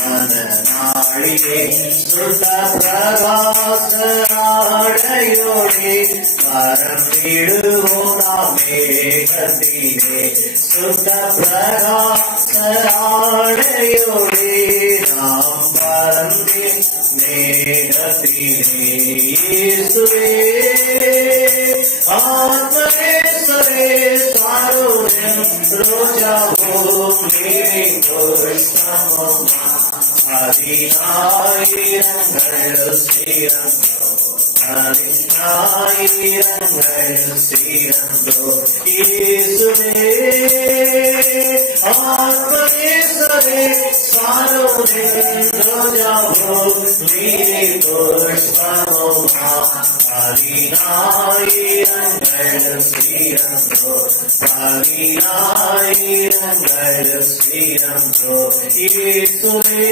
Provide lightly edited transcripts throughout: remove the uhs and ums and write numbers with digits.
மனநாளிலே சுத்த பிரகாச ஆடையோடே பரந்திடுவோம் நாம் மேகத்திலே சுத்த பிரகாச ஆடையோடே நாம் பரந்தி மேகத்திலே இயேசுவே ஆத்மேஸ்வரே சாரோயம் ரோஜாவோம் நீரை புஷ்பமும் அதினாயிரங்கள் ஸ்ரீரந்தோ அதினாயிரங்கள் ஸ்ரீரந்தோ இயேசுவே ஆத்மேஸ்வரே சாரோயம் ரோஜாவோம் நீரை புஷ்பமும் அதினாயிரங்கள் ஸ்ரீரந்தோ அதினாயிரங்கள் ஸ்ரீரந்தோ இயேசுவே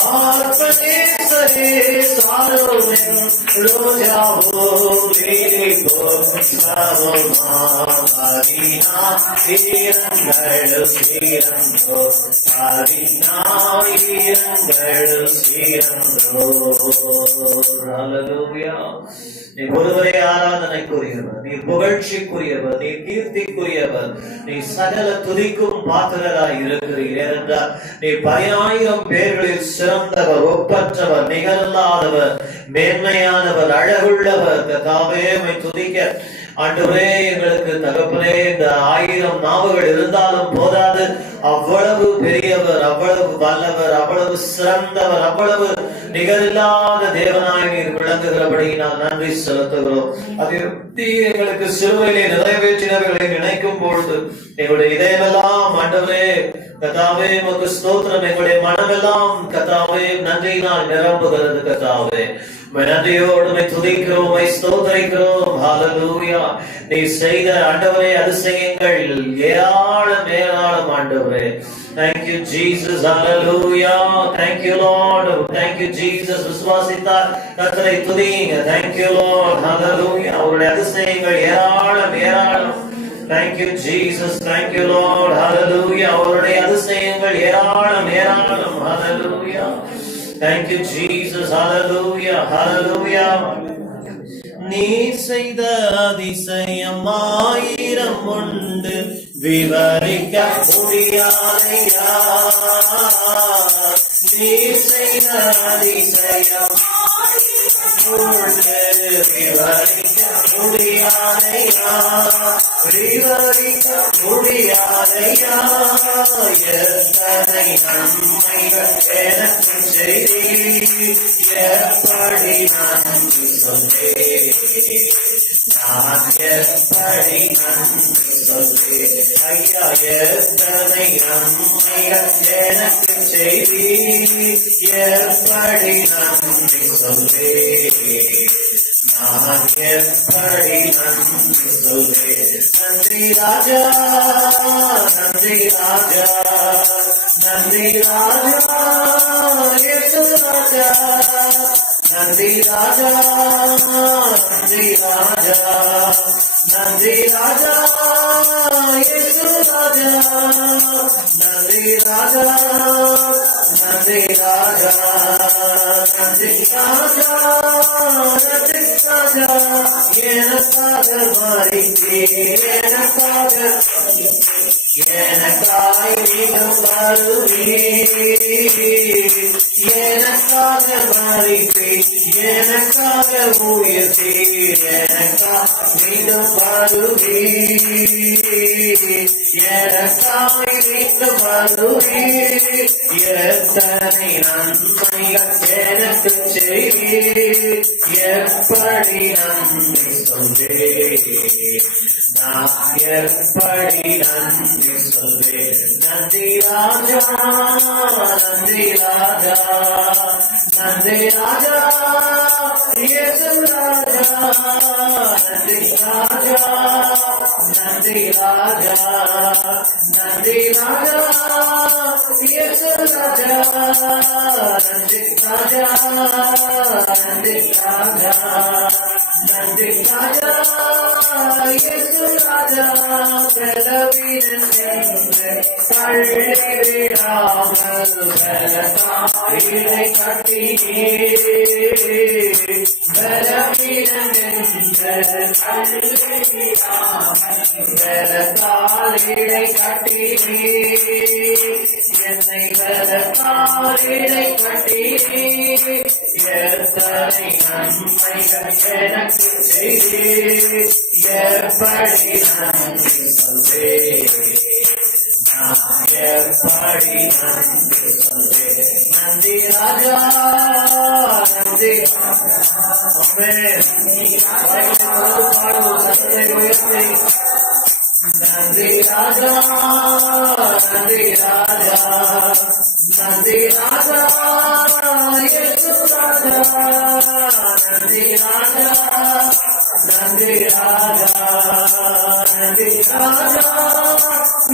ஆத்மேஸ்வரே சாரோயம் ரோஜாவோம் நீரை புஷ்பமும் அதினாயிரங்கள் ஸ்ரீரந்தோ அதினாயிரங்கள் ஸ்ரீரந்தோ. ஹல்லேலூயா. நீ ஒருவரே ஆராதனைக்குரியவர், நீ புகழ்ச்சிக்குரியவர், நீ கீர்த்திக்குரியவர், நீ சகல துதிக்கும் பாத்திரராய் இருக்கிறீர். ஏனென்றால் நீ 10,000 பேர்களில் சிறந்தவர், ஒப்பற்றவர், நிகரில்லாதவர், மேன்மையானவர், அழகுள்ளவர். கர்த்தாவே உம்மை துதிக்க ஆண்டவரே எங்களுக்கு தகப்பனே இந்த 1000 நாவுகள் இருந்தாலும் போதாது. அவ்வளவு பெரியவர், அவ்வளவு வல்லவர், அவ்வளவு சிறந்தவர், அவ்வளவு நிகரில்லாத தேவனாய் நீர் விளங்குகிறபடியினால் நன்றி செலுத்துகிறோம். அதை எங்களுக்கு சிறுவையிலே நிறைவேற்றினவர்களை நினைக்கும் பொழுது எங்களுடைய இதயமெல்லாம் ஆண்டவரே கர்த்தாவே உமக்கு ஸ்தோத்திரம். எங்களுடைய மனமெல்லாம் கர்த்தாவே நன்றியினால் நிரம்புகிறது. கர்த்தாவே நன்றியோடு துதிக்கிறோம், ஸ்தோத்திரிக்கிறோம். ஹல்லேலூயா. நீ செய்த ஆண்டவரே அதிசயங்கள் ஏராளம் ஏராளம் ஆண்டவரே. Thank you Jesus. Hallelujah. Thank you Lord. Thank you Jesus. விசுவாசித்தார் கர்த்தரை துதியுங்க. Thank you Lord. Hallelujah. அவருடைய அதிசயங்கள் ஏராளம் ஏராளம். Thank you Jesus. Thank you Lord. Hallelujah. அவருடைய அதிசயங்கள் ஏராளம் ஏராளம். Hallelujah. Thank you Jesus. Hallelujah. Hallelujah. நீ செய்த அதிசயம் 1000 உண்டு, விவரிக்க முடியாதையா. நீ செய்த அதிசயம் 1000 உண்டு, விவரிக்க முடியாதையா. விவரிக்க முடியாதையா. எத்தனை நன்மைகள் எனக்கு செய்தீர், எப்படி நன்றி சொல்வேன், நான் எப்படி நன்றி சொல்வேன். ஐயா எத்தனை நன்மைகள் எனக்கு செய்தீர், எப்படி நன்றி சொல்வேன், நான் எப்படி நன்றி சொல்வேன். நன்றி ராஜா, நன்றி ராஜா, நன்றி ராஜா, இயேசு ராஜா, நன்றி ராஜா, நன்றி ராஜா, நன்றி ராஜா, இயேசு ராஜா, நன்றி ராஜா, நன்றி ராஜா, நன்றி ராஜா, நன்றி ராஜா. எனக்காக மரித்தீர், எனக்காக எனக்காய் நீடும் வருவீர், எனக்காக மரித்தீர், எனக்காக உயிர்த்தீர், எனக்காக மீண்டும் வருவீர், எனக்காய் மீண்டும் வருவீர். எத்தனை நன்மைகள் எனக்கு செய்வீர், எப்படி நன்றி சொல்வேன், நான் எப்படி நன்றி சொல்வேன். நன்றி ராஜா, நன்றி ராஜா, நன்றி ராஜா, இயேசு ராஜா, நன்றி ராஜா, நன்றி ராஜா, நன்றி ராஜா, இயேசு ராஜா, நன்றி ராஜா, நன்றி ராஜா, நன்றி ராஜா, இயேசு ராஜா, பலவீனன் என்று தள்ளிவிடாமல் பலத்தாயிலை கட்டினீர், பலவீனன் என்று தள்ளிவிடாமல் பலத்தாயிலை கட்டினீர், என்னை பலத்தாயிலை கட்டினீர், எத்தனை நன்மைகள் எனக்கு செய்தீர், எப்படி நன்றி சொல்வேன், நான் எப்படி நன்றி சொல்வேன். நன்றி ராஜா, நன்றி நன்றி ராஜா, நன்றி ராஜா, நன்றி ராஜா, இயேசு ராஜா, நன்றி ராஜா, நன்றி ராஜா, நன்றி ராஜா,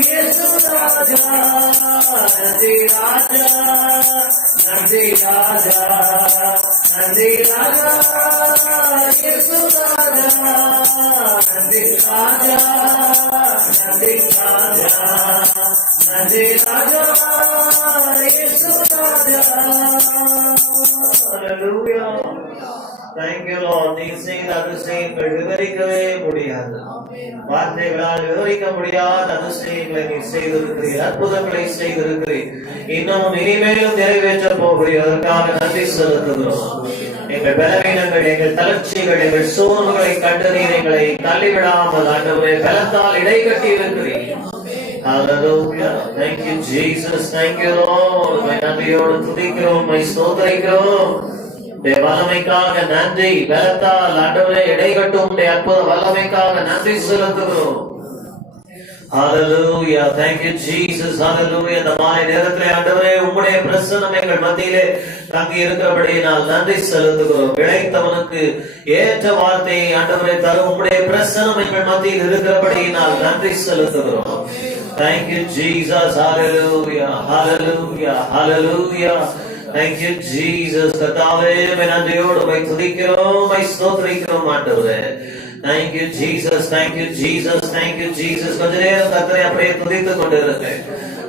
இயேசு ராஜா, நன்றி ராஜா, நன்றி ராஜா, நன்றி ராஜா, இயேசு ராஜா, நன்றி ராஜா, நன்றி ராஜா, நன்றி ராஜா, இயேசு ராஜா. Hallelujah. Thank you Lord. நீ செய்த அதிசயங்கள் விவரிக்கவே முடியாது, வார்த்தைகளால் விவரிக்க முடியாத அதிசயங்களை நீ செய்திருக்கிறீர், அற்புதங்களை செய்திருக்கிறீர், இன்னும் இனிமேலும் நிறைவேற்ற போகிறீர். அதற்காக நன்றி செலுத்துகிறோம். எங்கள் பலவீனங்கள், எங்கள் தளர்ச்சிகள், எங்கள் சோர்வுகளை கண்டு நீர் எங்களை தள்ளிவிடாமல் ஆண்டவரே பலத்தால் இடை கட்டி இருக்கிறீர். Hallelujah. Thank you Jesus. Thank you Lord. நன்றியோடு துதிக்கிறோம், ஸ்தோத்திரிக்கிறோம். வல்லமைக்காக நன்றி, பலத்தால் ஆண்டவரே இடைகட்டும் அற்புத வல்லமைக்காக நன்றி செலுத்துகிறோம். Hallelujah. Thank you Jesus. Hallelujah. இந்த மாலை நேரத்திலே ஆண்டவரே உம்முடைய பிரசன்னம் எங்கள் மத்தியிலே தங்கி இருக்கிறபடியினால் நன்றி செலுத்துகிறோம். இளைத்தவனுக்கு ஏற்ற வார்த்தையை ஆண்டவரே தரும் உம்முடைய பிரசன்னம் எங்கள் மத்தியில் இருக்கிறபடியினால் நன்றி செலுத்துகிறோம். Thank you Jesus. Hallelujah. Hallelujah. Hallelujah. Thank you Jesus. கர்த்தாவே நன்றியோடு உம்மை துதிக்கிறோம், உம்மை ஸ்தோத்திரிக்கிறோம் ஆண்டவரே. Thank you Jesus. Thank you Jesus. Thank you Jesus. கொஞ்ச நேரம் கர்த்தரை அப்படியே துதித்துக் கொண்டிருக்கிறேன்.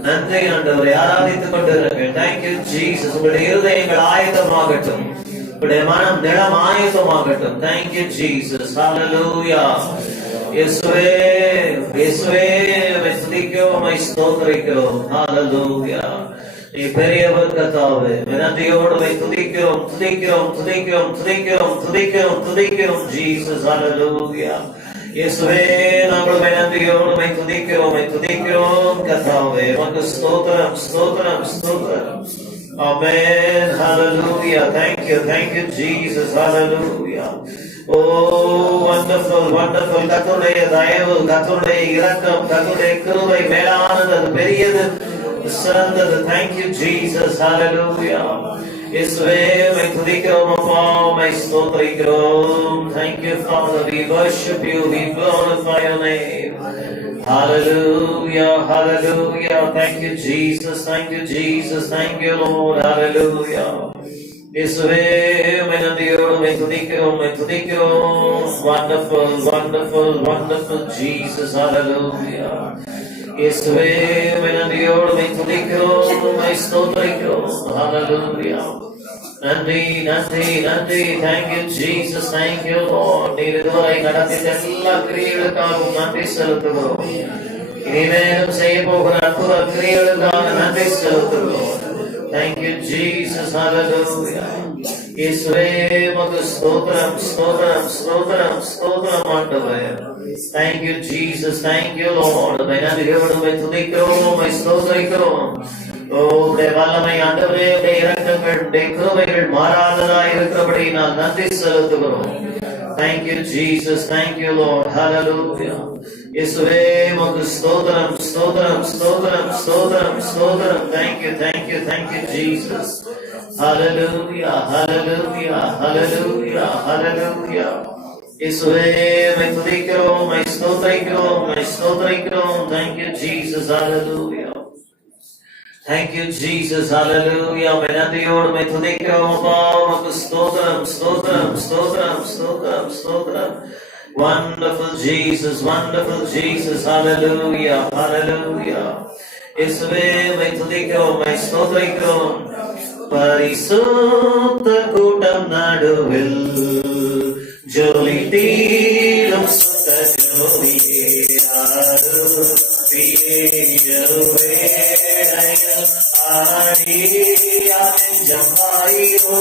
நன்றி ஆண்டவரே, ஆராதித்துக் கொண்டிருக்கிறேன். Thank you Jesus. உங்களுடைய இருதயங்கள் ஆயத்தமாகட்டும், உங்களுடைய மனம் நிலம் ஆயத்தமாகட்டும். Thank you Jesus. Hallelujah. இயேசுவே, இயேசுவே உம்மை துதிக்கிறோம், உம்மை ஸ்தோத்திரிக்கிறோம். Hallelujah. நீ பெரியவர் கர்த்தாவே, நன்றியோடு உம்மை துதிக்கிறோம், துதிக்கிறோம், துதிக்கிறோம், துதிக்கிறோம், துதிக்கிறோம், துதிக்கிறோம் ஜீசஸ். ஹல்லேலூயா. இயேசுவே நாங்கள் நன்றியோடு உம்மை துதிக்கிறோம், உம்மை துதிக்கிறோம் கர்த்தாவே. உமக்கு ஸ்தோத்திரம், ஸ்தோத்திரம், ஸ்தோத்திரம். Amen. Hallelujah. Thank you Jesus. Hallelujah. Oh, wonderful, wonderful. கர்த்தருடைய தயவு, கர்த்தருடைய இரக்கம், கர்த்தருடைய கிருபை மேலானது, அது பெரியது, சிறந்தது. Thank you Jesus. Hallelujah. இயேசுவே உம்மை துதிக்கிறோம் அப்பா, உம்மை ஸ்தோத்திரிக்கிறோம். Thank you Father. We worship you. We glorify your name. Hallelujah. Hallelujah. Thank you Jesus. Thank you Jesus. Thank you Lord. Hallelujah. இயேசுவே உம்மை நன்றியோடு உம்மை துதிக்கிறோம், உம்மை துதிக்கிறோம். Wonderful, wonderful, wonderful Jesus. Hallelujah. இயேசுவே உம்மை நன்றியோடு உம்மை துதிக்கிறோம், உம்மை ஸ்தோத்திரிக்கிறோம். Hallelujah. நன்றி, நன்றி, நன்றி. Thank you Jesus. Thank you Lord. நீர் இதுவரை நடத்திய எல்லா கிரியைகளுக்காகவும் நன்றி செலுத்துகிறோம். இனிமேலும் செய்ய போகிற அற்புத கிரியைகளுக்காக நன்றி செலுத்துகிறோம். Thank you Jesus. Hallelujah. இயேசுவே உமக்கு ஸ்தோத்திரம், ஸ்தோத்திரம், ஸ்தோத்திரம், ஸ்தோத்திரம் ஆண்டவரே. Thank you Jesus. Thank you Lord. உம்மை நன்றியோடு உம்மை துதிக்கிறோம், உம்மை ஸ்தோத்திரிக்கிறோம். உம்முடைய வல்லமை ஆண்டவரே, உம்முடைய இரக்கங்கள், உம்முடைய கிருபைகள் மாறாததாய் இருக்கிறபடி நான் நன்றி செலுத்துகிறோம். Thank you Jesus. Thank you Lord. Hallelujah. இயேசுவே உமக்கு ஸ்தோத்திரம், ஸ்தோத்திரம், ஸ்தோத்திரம், ஸ்தோத்திரம், ஸ்தோத்திரம். Thank you, thank you, thank you Jesus. Hallelujah, hallelujah, hallelujah, hallelujah. இயேசுவே மை துதிக்கிறோம், மை ஸ்தோத்திரிக்கிறோம், மை ஸ்தோத்திரிக்கிறோம். Thank you Jesus, hallelujah. Thank you Jesus, hallelujah. My நன்றியோடு மை துதிக்கிறோம் அப்பா. உமக்கு ஸ்தோத்திரம், ஸ்தோத்திரம், ஸ்தோத்திரம், ஸ்தோத்திரம், ஸ்தோத்திரம். Wonderful Jesus, wonderful Jesus, hallelujah, hallelujah. இயேசுவே மை துதிக்கிறோம், மை ஸ்தோத்திரிக்கிறோம். பரிசுத்த கூட்டம் நடுவில் ஜோலி தீரும் சுத்த ஜோதியே ஆடி ஜமாயோ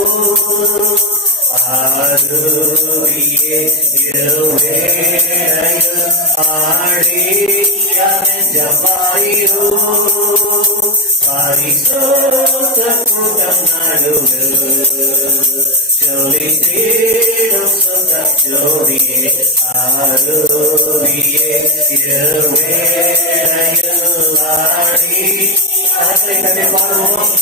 ஆடியே ஜமாயோ பரிசுத்த கூட்டம் நடுவில் ஜோலி தீரும் சுத்த ஜோதியே ஆடியே ஆடி அதை கதை பாடுவோம்.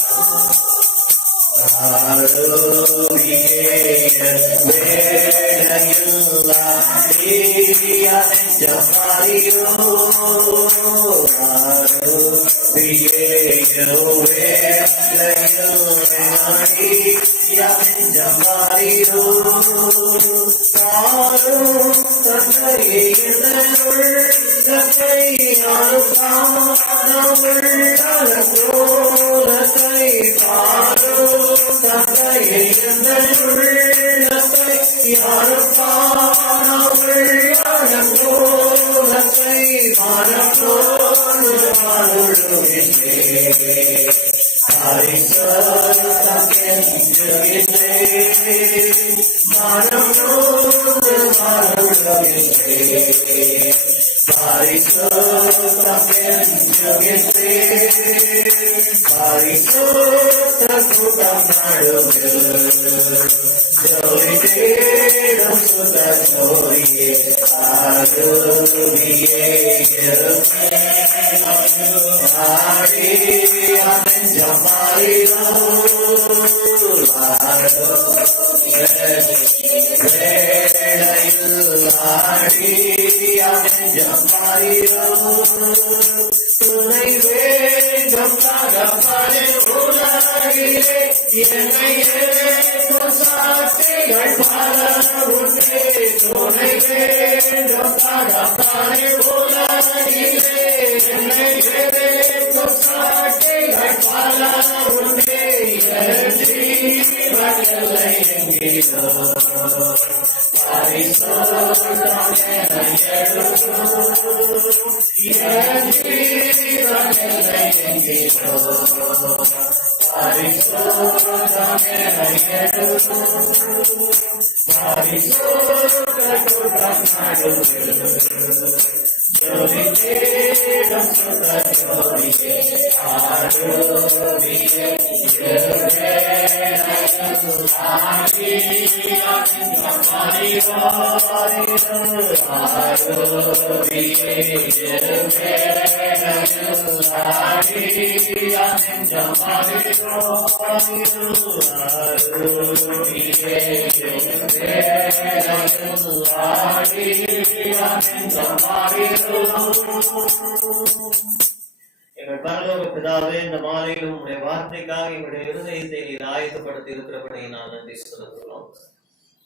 எங்கள் பரலோக பிதாவே, இந்த மாலையிலும் உங்களுடைய வார்த்தைக்காக எங்களுடைய இருதயத்தை நீர் ஆயத்தப்படுத்தி இருக்கிறபடி நான் நன்றி செலுத்துகிறோம்.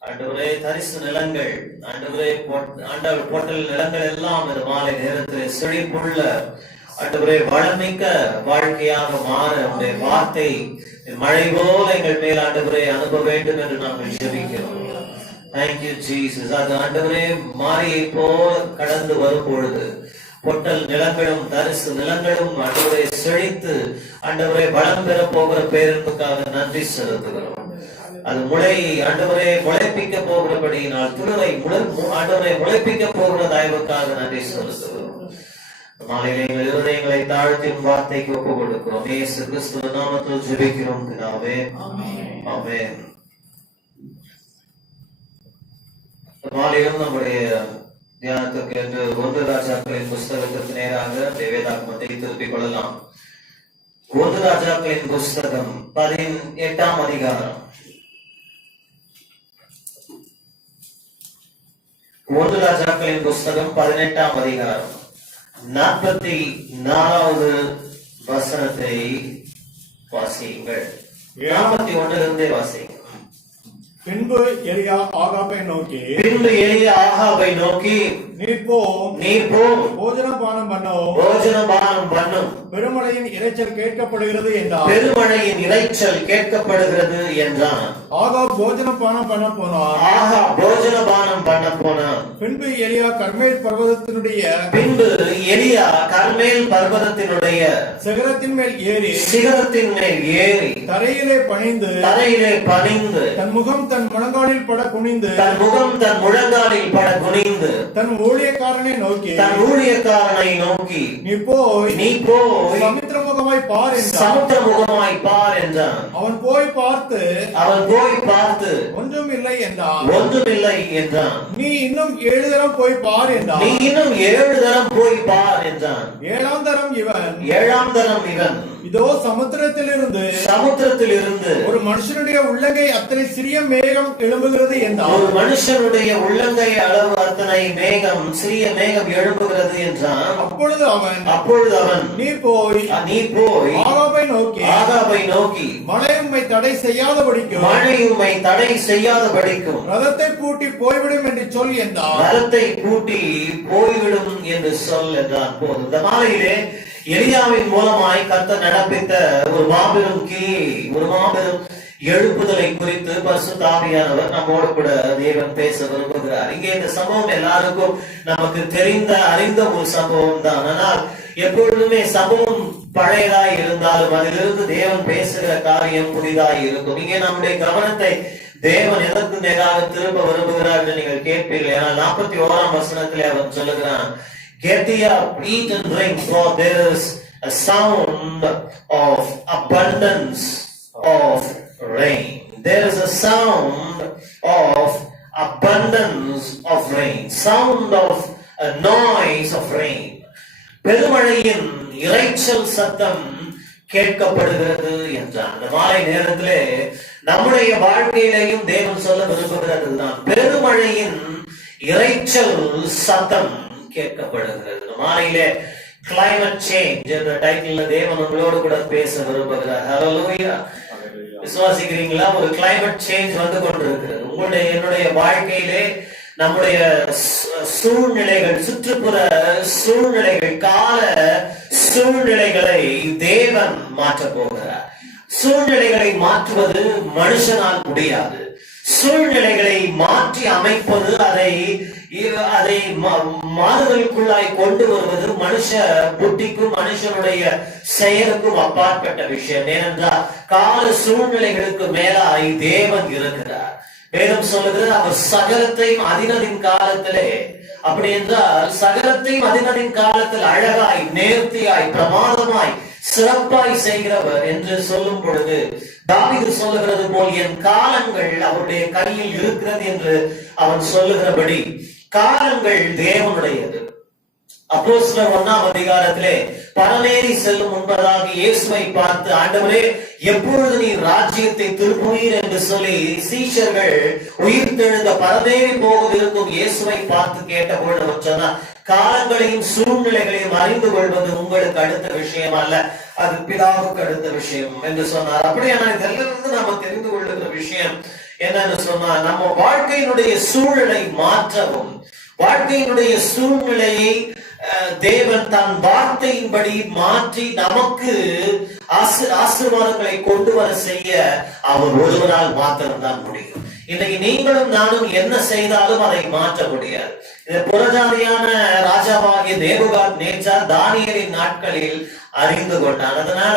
ஆண்டவரே, தரிசு நிலங்கள், ஆண்டவரே, ஆண்டவர் போட்டல் நிலங்கள் எல்லாம் இந்த மாலை நேரத்தில் செழிப்புள்ள ஆண்டவரே வளமிக்க வாழ்க்கையாக மாற உங்களுடைய வார்த்தை மழை போல எங்கள் மேல் ஆண்டவரே அனுப்ப வேண்டும் என்று நாங்கள் ஜெபிக்கிறோம். Thank you Jesus. அது ஆண்டவரே மாரியை போல கடந்து வரும் பொழுது பொட்டல் நிலங்களும் தரிசு நிலங்களும் ஆண்டவரை செழித்து ஆண்டவரை வளம் பெற போகிற பேரன்புக்காக நன்றி செலுத்துகிறோம். அது முளை ஆண்டவரை முளைப்பிக்க போகிறபடியினால் துளரை ஆண்டவரை முளைப்பிக்க போகிற தயவுக்காக நன்றி செலுத்துகிறோம். மாலையிலே எங்கள் இருதயங்களை தாழ்த்தி வார்த்தைக்கு ஒப்புக் கொடுக்கிறோம். இயேசு கிறிஸ்துவின் நாமத்தில் ஜெபிக்கிறோம் பிதாவே, ஆமென். மாலையிலும் நம்முடைய தியானத்துக்கு என்று 1 ராஜாக்களின் புஸ்தகத்திற்கு நேராக வேதாகமத்தை திருப்பிக் கொள்ளலாம். 1 ராஜாக்களின் புஸ்தகம் 18ஆம் அதிகாரம். ஒன்று ராஜாக்களின் புஸ்தகம் 18ஆம் அதிகாரம் 44வது வசனத்தை வாசியுங்கள். 41 வாசியுங்கள். பின்பு எலியா ஆகாபை நோக்கி நீர் போ போஜனம் பானம் பண்ணும் பெருமழையின் இரைச்சல் கேட்கப்படுகிறது என்றான். ஆகாப் போஜனம் பானம் பண்ண போனான். பின்பு எலியா கர்மேல் பர்வதத்தினுடைய சிகரத்தின் மேல் ஏறி தரையிலே பணிந்து தன் முகம் தன் முழங்காலில் பட குனிந்து தன் ஊழியக்காரனை நோக்கி நீ போய் சமுத்திரமுகமாய் பார் என்றான். அவன் போய் பார்த்து ஒன்றும் இல்லை என்றான். நீ இன்னும் 7 தரம் போய் பார் என்றான். 7ஆம் தரம் இவன் இதோ சமுத்திரத்திலிருந்து ஒரு மனுஷனுடைய உள்ளங்கை அத்தனை சிறிய மேகம் எழும்புகிறது என்றான். ஒரு மனுஷனுடைய உள்ளங்கை அளவு அத்தனை மேகம், சிறிய மேகம் எழும்புகிறது என்றான். அப்பொழுது அவன் நீ போய் ஆகாபை நோக்கி மழை உம்மை தடை செய்யாதபடிக்கும் ரதத்தை பூட்டி போய்விடும் என்று சொல் என்றான். போதும். இந்த மாலையிலே எலியாவின் மூலமாய் கர்த்தர் நடப்பித்த ஒரு மாபெரும் எழுப்புதலை குறித்து பரிசுத்த ஆவியானவர் நம்மோடு கூட தேவன் பேச விரும்புகிறார். இங்கே இந்த சம்பவம் எல்லாருக்கும் நமக்கு அறிந்த ஒரு சம்பவம் தான். ஆனால் எப்பொழுதுமே சம்பவம் பழையதாய் இருந்தாலும் அதிலிருந்து தேவன் பேசுகிற காரியம் புதிதாய் இருக்கும். இங்கே நம்முடைய கவனத்தை தேவன் எதற்கு நேராக திரும்ப விரும்புகிறார் என்று நீங்கள் கேட்பீர்கள். ஆனால் 41ஆம் வசனத்திலே அவன் சொல்லுகிறான், get up, eat and drink, for there is a sound of abundance of rain. There is a sound of abundance of rain. Sound of a noise of rain. பெருமழையின் இரைச்சல் சத்தம் கேட்கப்படுகிறது என்றான். அந்த மாலை நேரத்திலே நம்முடைய வாழ்க்கையிலேயும் தேவன் சொல்ல விரும்புகிறது தான், பெருமழையின் இரைச்சல் சத்தம் கேட்கப்படுகிறது. மாலையிலே கிளைமேட் சேஞ்ச் என்ற டைட்டில் தேவன் உங்களோடு கூட பேச விரும்புகிறார். ஹல்லேலூயா. விசுவாசிக்கிறீங்களா? ஒரு கிளைமேட் சேஞ்ச் வந்து கொண்டிருக்கிறது. உங்களுடைய என்னுடைய வாழ்க்கையிலே நம்முடைய சூழ்நிலைகள், சுற்றுப்புற சூழ்நிலைகள், கால சூழ்நிலைகளை தேவன் மாற்ற போகிறார். சூழ்நிலைகளை மாற்றுவது மனுஷனால் முடியாது. சூழ்நிலைகளை மாற்றி அமைப்பது, அதை மாறுதலுக்குள்ளாய் கொண்டு வருவது மனுஷ புத்திக்கும் மனுஷனுடைய செயலுக்கும் அப்பாற்பட்ட விஷயம். ஏனென்றால் கால சூழ்நிலைகளுக்கு மேலாய் தேவன் இருக்கிறார். வேதம் சொல்லுகிறது, அவர் சகலத்தையும் அதினதின் காலத்திலே, அப்படி என்றால் சகலத்தையும் அதினதின் காலத்தில் அழகாய், நேர்த்தியாய், பிரமாதமாய், சிறப்பாய் செய்கிறவர் என்று சொல்லும் பொழுது தாவீது சொல்லுகிறது போல் என் காலங்கள் அவருடைய கையில் இருக்கிறது என்று அவன் சொல்லுகிறபடி காலங்கள் தேவனுடையது. அப்போஸ்தலர் 1ஆம் அதிகாரத்திலே பரமேறி செல்லும் முன்பதாக இயேசுவை பார்த்து, ஆண்டவரே எப்பொழுது நீ ராஜ்யத்தை திருப்புவீர் என்று சொல்லி சீஷர்கள் உயிர்த்தெழுந்த பரமேறி போவதற்கும் இயேசுவை பார்த்து கேட்டபொழுது அவர் சொன்னார், காலங்களையும் சூழ்நிலைகளையும் அறிந்து கொள்வது உங்களுக்கு அடுத்த விஷயம் அல்ல, அது பிதாவுக்கு அடுத்த விஷயம் என்று சொன்னார். அப்படியான இதெல்லாம் நாம தெரிந்து கொள்ளுகிற விஷயம் என்னன்னு சொன்னா, நம்ம வாழ்க்கையினுடைய சூழலை மாற்றவும், வாழ்க்கையினுடைய சூழ்நிலையை தேவன் தன் வார்த்தையின்படி மாற்றி நமக்கு ஆசீர்வாதங்களை கொண்டு வர செய்ய அவர் ஒருவரால் மாத்திரம்தான் முடியும். இன்னைக்கு நீங்களும் நானும் என்ன செய்தாலும் அதை மாற்ற முடியாது. இந்த புறஜாதியான ராஜாவாகிய நேபுகாத்நேச்சார் தானியேலின் நாட்களில் அறிந்து கொண்டான். அதனால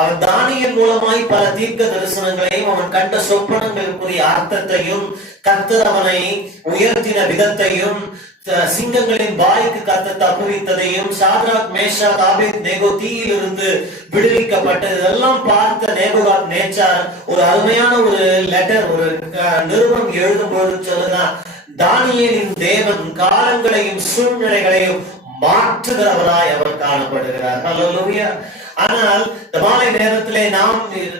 அவன் தானியேல் மூலமாய் பல தீர்க்க தரிசனங்களையும், அவன் கண்ட சொப்பனங்களுக்குரிய அர்த்தத்தையும், கர்த்தர் அவனை உயர்த்தின விதத்தையும், சிங்கங்களின் வாய்க்கு கர்த்தர் தப்புவித்ததையும், சாத்ராக் மேஷாக் ஆபேத்நேகோ தீயிலிருந்து விடுவிக்கப்பட்டது இதெல்லாம் பார்த்த நேபுகாத்நேச்சார் ஒரு அருமையான ஒரு லெட்டர், ஒரு நிருபம் எழுதும்போது சொல்லுதான், தானியேலின் தேவன் காலங்களையும் சூழ்நிலைகளையும் மாற்றுகிறவராய் அவர் காணப்படுகிறார். ஹல்லேலூயா. ஆனால் இந்த மாலை நேரத்திலே நாம்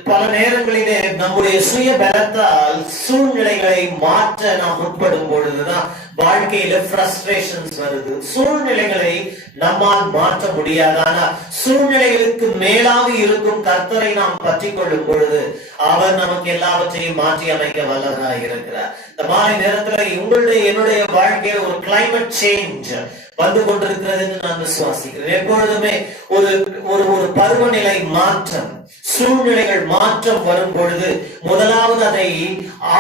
பல நேரங்களிலே நம்முடைய சுய பலத்தால் சூழ்நிலைகளை மாற்ற நாம் முற்படும் பொழுதுதான் வாழ்க்கையில ஃப்ரஸ்ட்ரேஷன்ஸ் வருது, சூழ்நிலைகளை நம்மால் மாற்ற முடியாது. ஆனா சூழ்நிலைகளுக்கு மேலாக இருக்கும் கர்த்தரை நாம் பற்றி கொள்ளும் பொழுது அவர் நமக்கு எல்லாவற்றையும் மாற்றி அமைக்க வல்லவராக இருக்கிறார். இந்த மாலை நேரத்துல உங்களுடைய என்னுடைய வாழ்க்கையில ஒரு கிளைமேட் சேஞ்ச் வந்து கொண்டிருக்கிறது என்று நான் விசுவாசிக்கிறேன். எப்பொழுதுமே ஒரு ஒரு ஒரு பருவநிலை மாற்றம், சூழ்நிலைகள் மாற்றம் வரும் பொழுது முதலாவது அதை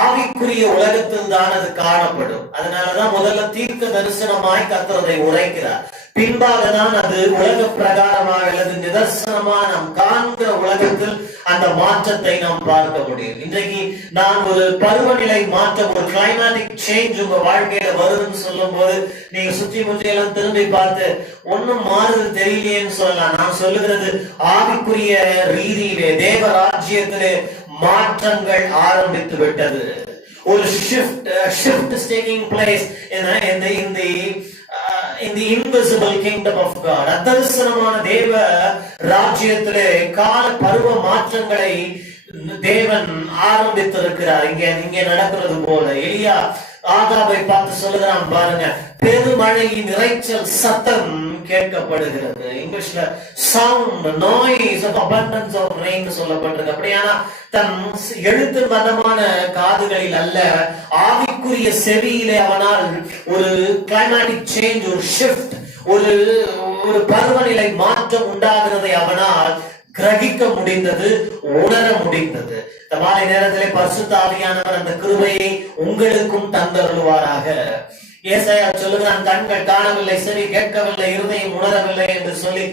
ஆவிக்குரிய உலகத்தில் தான் அது காணப்படும். அதனாலதான் முதல்ல தீர்க்க தரிசனமாய் கர்த்தர் அதை உரைக்கிறார். பின்பாக தான் அது உலக பிரகாரமாக அல்லது நிதர்சனமா நாம் காண்கிற உலகத்தில் அந்த மாற்றத்தை நாம் பார்க்க முடியும். இன்றைக்கு நான் ஒரு பருவநிலை மாற்றம், ஒரு கிளைமேட்டிக் சேஞ்ச் உங்க வாழ்க்கையில வருதுன்னு சொல்லும் போது நீங்க சுற்றி முற்றி எல்லாம் திரும்பி பார்த்து ஒன்னும் மாறுது தெரியலையேன்னு சொல்லலாம். நான் சொல்லுகிறது ஆவிக்குரிய ரீதியிலே தேவ ராஜ்யத்திலே மாற்றங்கள் ஆரம்பித்து விட்டது. ஒரு shift is taking place in the invisible kingdom of God. அதரிசனமான தேவ ராஜ்யத்திலே கால பருவ மாற்றங்களை தேவன் ஆரம்பித்திருக்கிறார். இங்கே நடக்கிறது போல எலியா ஆகாபை பார்த்து சொல்லுகிறான், பாருங்க, பெருமழையின் இரைச்சல் சத்தம் கேட்கப்படுகிறது. இங்கிலீஷ்ல sound, noise of abundance of rain சொல்லப்பட்டிருக்கு. அப்படியானா தன் எழுத்து மதமான காதுகளில் அல்ல, ஆவிக்குரிய செவியிலே அவனால் ஒரு கிளைமேட்டிக் சேஞ்ச், ஒரு ஷிஃப்ட், ஒரு பருவநிலை மாற்றம் உண்டாகிறதை அவனால் கிரகிக்க முடிந்தது, உணர முடிந்தது. இந்த மாலை நேரத்திலே பரிசுத்த ஆவியானவர் அந்த கிருபையை உங்களுக்கும் தந்தருள்வாராக. ஏசாயா சொல்லுகிறான், கண்கள் காணவில்லை, செவி கேட்கவில்லை, இருதயம் உணரவில்லை என்று சொல்லி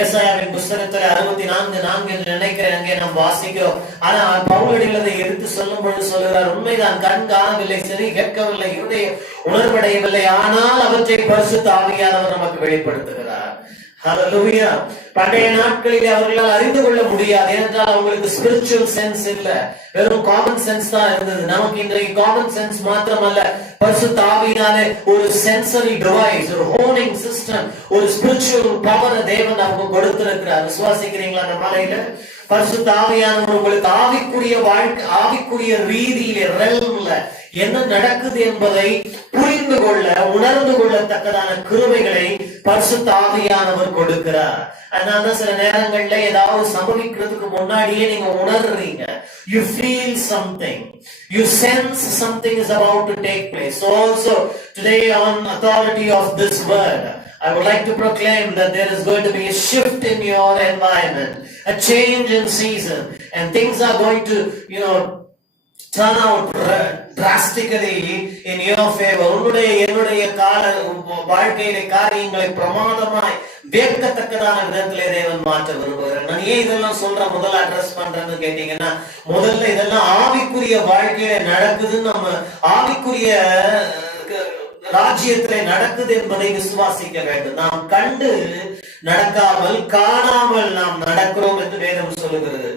ஏசாயாவின் புஸ்தகத்தில் 64:4 என்று நினைக்கிறேன், அங்கே நாம் வாசிக்கிறோம். ஆனா பவுலடிகளை எடுத்து சொல்லும் பொழுது சொல்லுகிறார், உண்மைதான், கண் காணவில்லை, செவி கேட்கவில்லை, இருதயம் உணர்வடையவில்லை, ஆனால் அவற்றை பரிசுத்த ஆவியானவர் நமக்கு வெளிப்படுத்துகிறார். ஹல்லேலூயா. பண்டைய நாட்களிலே அவர்களால் அறிந்து கொள்ள முடியாது, ஏனென்றால் அவங்களுக்கு ஸ்பிரிச்சுவல் சென்ஸ் இல்ல, வெறும் காமன் சென்ஸ் தான் இருந்தது. நமக்கு இன்றைக்கு காமன் சென்ஸ் மாத்திரமல்ல, பரிசுத்த ஆவியினாலே ஒரு சென்சரி டிவைஸ், ஒரு ஹோனிங் சிஸ்டம், ஒரு ஸ்பிரிச்சுவல் பவர் தேவன் நமக்கு கொடுத்திருக்கிறார். விசுவாசிக்கிறீங்களா? அந்த மாலையில பரிசுத்த ஆவியானவர் உங்களுக்கு ஆவிக்குரிய வாழ்க்கை, ஆவிக்குரிய ரீதியிலே ரெல்ம்ல என்ன நடக்குது என்பதை புரிந்து கொள்ள, உணர்ந்து கொள்ளத்தக்கதான கிருபைகளை பரிசுத்த ஆவியானவர் கொடுக்கிறார். அதனால சில நேரங்கள்ல ஏதாவது சம்பவிக்கிறதுக்கு முன்னாடியே நீங்க உணர்றீங்க. You feel something, you sense something is about to take place. So also today, on authority of this word, I would like to proclaim that there is going to be a shift in your environment, a change in season, and things are going to, turn out drastically in your favor. உன்னுடைய என்னுடைய வாழ்க்கையிலே காரியங்களை பிரமாதமாய் வேட்கத்தக்கதான விதத்திலே தேவன் மாற்ற விரும்புகிறார். நான் ஏன் இதெல்லாம் சொல்றேன், முதல்ல அட்ரஸ் பண்றேன்னு கேட்டீங்கன்னா, முதல்ல இதெல்லாம் ஆவிக்குரிய வாழ்க்கையில நடக்குதுன்னு, நம்ம ஆவிக்குரிய ராஜ்யத்திலே நடக்குது என்பதை விசுவாசிக்க வேண்டும். நாம் கண்டு நடக்காமல், காணாமல் நாம் நடக்கிறோம் என்று வேதம் சொல்லுகிறது.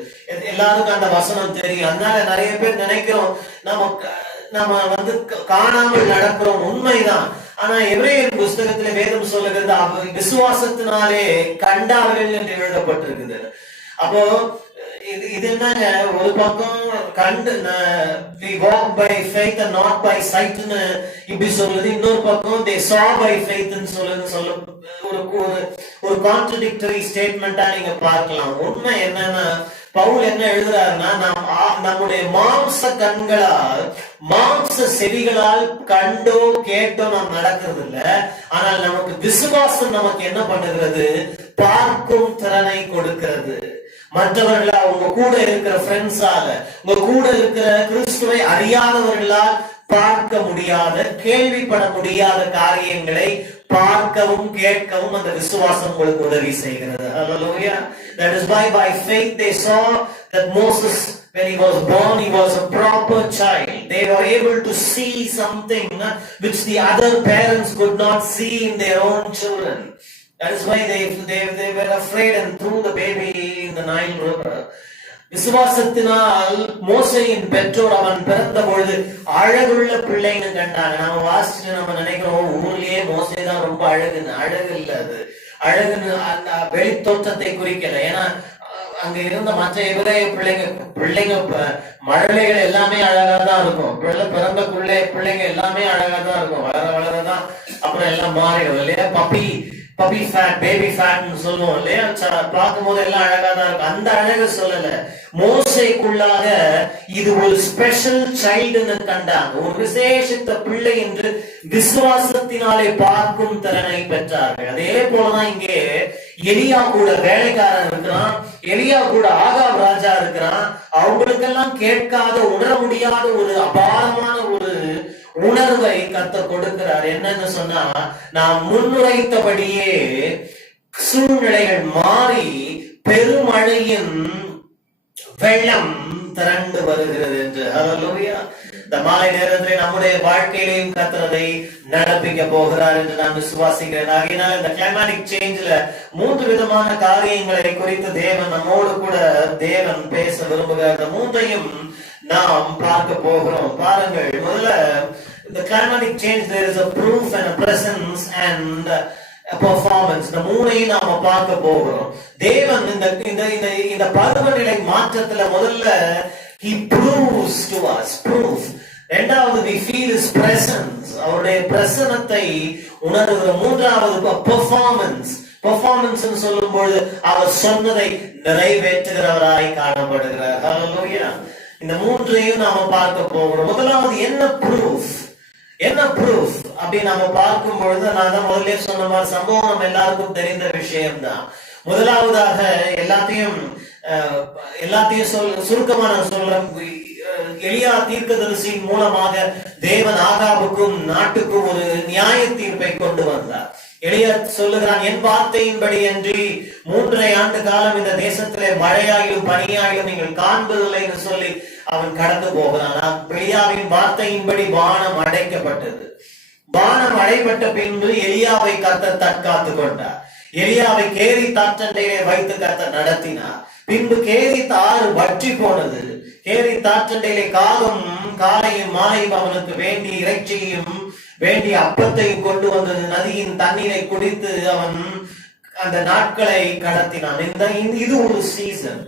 எல்லாருக்கும் அந்த வசனம் தெரியும். அதனால நிறைய பேர் நினைக்கிறோம் நம்ம காணாமல் நடக்கிறோம். உண்மைதான். ஆனா எபிரேயர் புஸ்தகத்திலே வேதம் சொல்லுகிறது, விசுவாசத்தினாலே கண்டார்கள் என்று எழுதப்பட்டிருக்குது. அப்போ இது என்னங்க, ஒரு பக்கம் கண்டு we walk by faith and not by sight ன்னு இப்படி சொல்லுது, இன்னொரு பக்கம் they saw by faith ன்னு சொல்ல ஒரு கான்ட்ரடிக்டரி ஸ்டேட்மெண்டா நீங்க பார்க்கலாம். உண்மை என்னன்னா, பவுல் என்ன எழுதுறாருன்னா, நம்முடைய மாம்ச கண்களால், மாம்ச செவிகளால் கண்டோ கேட்டோ நாம் நடக்கிறது இல்ல. ஆனால் நமக்கு விசுவாசம் நமக்கு என்ன பண்ணுகிறது, பார்க்கும் திறனை கொடுக்கிறது. மற்றவர்களா, உங்க கூட இருக்கிற ஃப்ரெண்ட்ஸால, உங்க கூட இருக்கிற கிறிஸ்துவை அறியாதவர்களால் பார்க்க முடியாத, கேள்விப்பட முடியாத காரியங்களை பார்க்கவும் கேட்கவும் அந்த விசுவாசம் உங்களுக்கு உதவி செய்கிறது. Hallelujah. That is why by faith they saw that Moses, when he was born, he was a proper child. They were able to see something which the other parents could not see in their own children. That is why they were afraid and threw the baby in the Nile River. விசுவாசத்தினால் மோசேயின் பெற்றோர் அவன் பிறந்த பொழுது அழகுள்ள பிள்ளைன்னு கண்டாங்க. நம்ம வாசிச்சு நம்ம நினைக்கிறோம், ஊர்லயே மோசே தான் ரொம்ப அழகுன்னு. அழகு இல்ல, அது அழகுன்னு அந்த வெளித்தோற்றத்தை குறிக்கல. ஏன்னா அங்க இருந்த மற்ற எபிரேய பிள்ளைங்க மழலைகள் எல்லாமே அழகா தான் இருக்கும். பிறந்த பிள்ளைங்க எல்லாமே அழகா தான் இருக்கும். வளர வளரதான் அப்புறம் எல்லாம் மாறிடும் இல்லையா. பப்பி ஃபேட், பேபி ஃபேட்னு சொல்லுவோம் இல்லையா. பார்க்கும் போது எல்லாம் அழகா தான் இருக்கும். அந்த அழகு சொல்லல. மோசேக்குள்ளாக இது ஒரு ஸ்பெஷல் சைல்டுன்னு கண்டாங்க. ஒரு விசேஷித்த பிள்ளை என்று விசுவாசத்தினாலே பார்க்கும் திறனை பெற்றார்கள். அதே போலதான் இங்கே எலியா கூட வேலைக்காரன் இருக்கிறான், எலியா கூட ஆகாப் ராஜா இருக்கிறான். அவங்களுக்கெல்லாம் கேட்காத, உணர முடியாத ஒரு அபாரமான ஒரு உணர்வை கர்த்தர் கொடுக்கிறார். என்னன்னு சொன்னா, நாம் முன்னுரைத்தபடியே சூழ்நிலைகள் மாறி பெருமழையின் வெள்ளம் திரண்டு வருகிறது என்று. ஹல்லேலூயா. இந்த மாலை நேரத்தில் நம்முடைய வாழ்க்கையிலையும் கர்த்தரை நடப்பிக்க போகிறார் என்று நான் விசுவாசிக்கிறேன். ஆகையினால் இந்த கிளைமேட்டிக் சேஞ்ச்ல 3 விதமான காரியங்களை குறித்து தேவன் நம்மோடு கூட பேச விரும்புகிறார். இந்த 3ஐயும் நாம் பார்க்க போகிறோம். பாருங்கள், முதல்ல இந்த climatic change, there is a proof and a presence and a performance. இந்த 3ஐயும் நாம பார்க்க போகிறோம். தேவன் இந்த பருவநிலை மாற்றத்துல முதல்ல he proves to us, proof. இரண்டாவது we feel his presence, அவருடைய பிரசன்னத்தை உணர்கிற. மூன்றாவது performance சொல்லும்போது அவர் சொன்னதை நிறைவேற்றுகிறவராய் காணப்படுகிறார். ஹல்லேலூயா. இந்த 3ஐயும் நாம பார்க்க போகிறோம். முதலாவது என்ன ப்ரூஃப் அப்படி நாம பார்க்கும் பொழுது, நான் தான் முதல்ல சொன்ன மாதிரி சம்பவம் நம்ம எல்லாருக்கும் தெரிந்த விஷயம்தான். முதலாவதாக எல்லாத்தையும் சுருக்கமா நான் சொல்றேன். எலியா தீர்க்கதரிசியின் மூலமாக தேவன் ஆகாபுக்கும் நாட்டுக்கும் ஒரு நியாய தீர்ப்பை கொண்டு வந்தார். எலியா சொல்லுகிறான், என் வார்த்தையின்படி அன்றி 3.5 ஆண்டு காலம் இந்த தேசத்திலே மழையாயிலும் பனியாயிலும் நீங்கள் காண்பதில்லை என்று சொல்லி அவன் கடந்து போகிறான். எலியாவின் வார்த்தையின்படி வானம் அடைக்கப்பட்டது. வானம் அடைப்பட்ட பின்பு எலியாவை கர்த்தர் தற்காத்து கொண்டார். எலியாவை கேரி தாற்றண்டையிலே வைத்து கர்த்தர் நடத்தினார். பின்பு கேரி தாறு வற்றி போனது. கேரி தாற்றண்டையிலே காலையும் மாலையும் அவனுக்கு வேண்டிய இறைச்சியையும் வேண்டிய அப்பத்தையும் கொண்டு வந்தது. நதியின் தண்ணீரை குடித்து அவன் அந்த நாட்களை கடத்தினான். இது ஒரு சீசன்.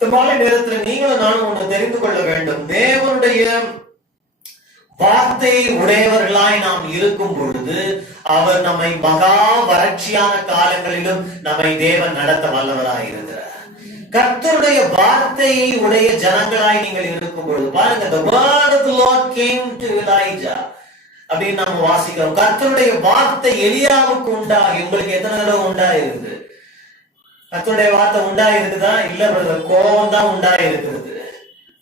மாலை நேரத்தில் நீங்களும் நானும் ஒன்று தெரிந்து கொள்ள வேண்டும். தேவனுடைய வார்த்தை உடையவர்களாய் நாம் இருக்கும் பொழுது அவர் நம்மை மகா வறட்சியான காலங்களிலும் நம்மை தேவன் நடத்த வல்லவராய் இருக்கிறார். கர்த்தருடைய வார்த்தையை உடைய ஜனங்களாய் நீங்கள் இருக்கும் பொழுது பாருங்க, the word of the Lord came to Elijah அப்படின்னு நாம வாசிக்கிறோம். கர்த்தருடைய வார்த்தை எலியாவுக்கு உண்டாகி, உங்களுக்கு எத்தனை தடவை உண்டாயிருக்குது? கர்த்தருடைய வார்த்தை உண்டாயிருக்குதா? இல்ல பிரதர், கோபம் தான் உண்டாயிருக்கிறது.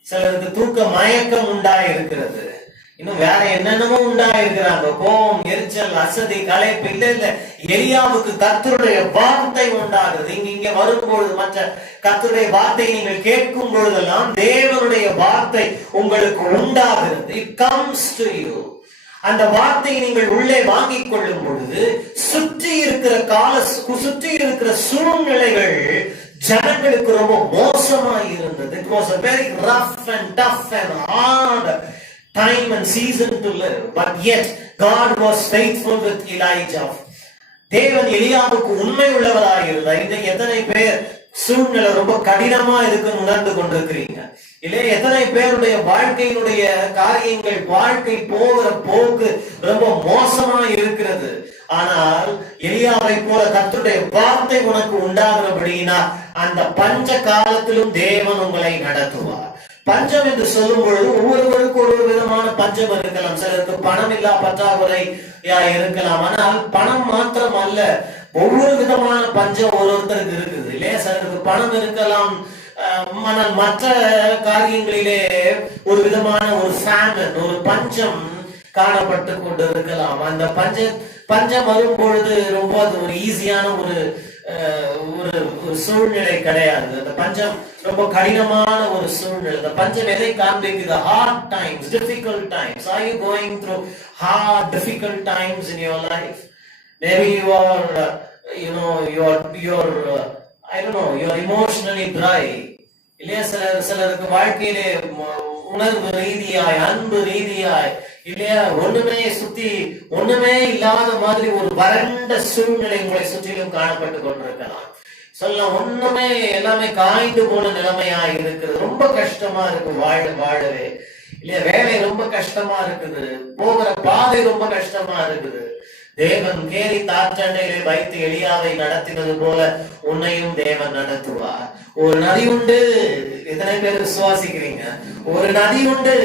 சிலருக்கு தூக்க மயக்கம் உண்டாயிருக்கிறது. இன்னும் வேற என்னென்னமோ உண்டாயிருக்கிறாங்க. கோபம், எரிச்சல், அசதி, களைப்பு. இல்ல எலியாவுக்கு கர்த்தருடைய வார்த்தை உண்டாகுது. இங்க வரும்பொழுது மற்ற கர்த்தருடைய வார்த்தை நீங்கள் கேட்கும் பொழுதெல்லாம் தேவனுடைய வார்த்தை உங்களுக்கு உண்டாகிறது. It comes to you. அந்த வார்த்தையை நீங்கள் உள்ளே வாங்கிக் கொள்ளும் பொழுது சுற்றி இருக்கிற சூழ்நிலைகள் ஜனங்களுக்கு ரொம்ப மோசமாய் இருந்தது. It was a very rough and tough and hard time and season to live, but yet God was faithful with Elijah. தேவன் எலியாவுக்கு உண்மை உள்ளவராய் இருந்தார். இன்றைக்கு எத்தனை பேர் சூழ்நிலை ரொம்ப கடினமா இருக்குன்னு உணர்ந்து கொண்டிருக்கிறீங்க இல்லையா? எத்தனை பேருடைய வாழ்க்கையினுடைய காரியங்கள், வாழ்க்கை போகிற போக்கு ரொம்ப மோசமா இருக்கிறது. ஆனால் எலியாவை போல கர்த்தருடைய வார்த்தை உனக்கு உண்டாகிறபடினா அந்த பஞ்ச காலத்திலும் தேவன் உங்களை நடத்துவார். பஞ்சம் என்று சொல்லும் பொழுது ஒவ்வொருவருக்கும் ஒரு விதமான பஞ்சம் இருக்கலாம். சிலருக்கு பணம் இல்லா பற்றாக்குறையா இருக்கலாம். ஆனால் பணம் மாத்திரம் அல்ல, ஒவ்வொரு விதமான பஞ்சம் ஒருத்தருக்கு இருக்குது இல்லையா? சிலருக்கு பணம் இருக்கலாம், ஆனால் மற்ற காரியங்களிலே ஒரு விதமான ஒரு ஃபேமன், ஒரு பஞ்சம் காணப்பட்டு கொண்டு இருக்கலாம். அந்த பஞ்சம் வரும் பொழுது ரொம்ப அது ஒரு ஈஸியான ஒரு சூழ்நிலை கிடையாது. அந்த பஞ்சம் ரொம்ப கடினமான ஒரு சூழ்நிலை. அந்த பஞ்சம் எதை காண்பிக்குது? hard times, difficult times. Are you going through hard, difficult times in your life? Maybe you are I don't know, you are emotionally dry. இல்லையா? சிலருக்கு வாழ்க்கையிலே உணர்வு ரீதியாய், அன்பு ரீதியாய் இல்லையா, ஒண்ணுமே இல்லாத மாதிரி ஒரு வறண்ட சூழ்நிலை உங்களை சுற்றிலும் காணப்பட்டு கொண்டிருக்கலாம். சொல்ல ஒண்ணுமே எல்லாமே காய்ந்து போன நிலைமையா இருக்குது. ரொம்ப கஷ்டமா இருக்கு வாழவே இல்லையா. வேலை ரொம்ப கஷ்டமா இருக்குது. போகிற பாதை ரொம்ப கஷ்டமா இருக்குது. தேவன் கேரி தாற்றண்டையிலே வைத்து எலியாவை நடத்தினது போல உன்னையும் தேவன் நடத்துவார். ஒரு நதி உண்டு. எத்தனை பேர் விசுவாசிக்கிறீங்க? ஒரு நதி உண்டு.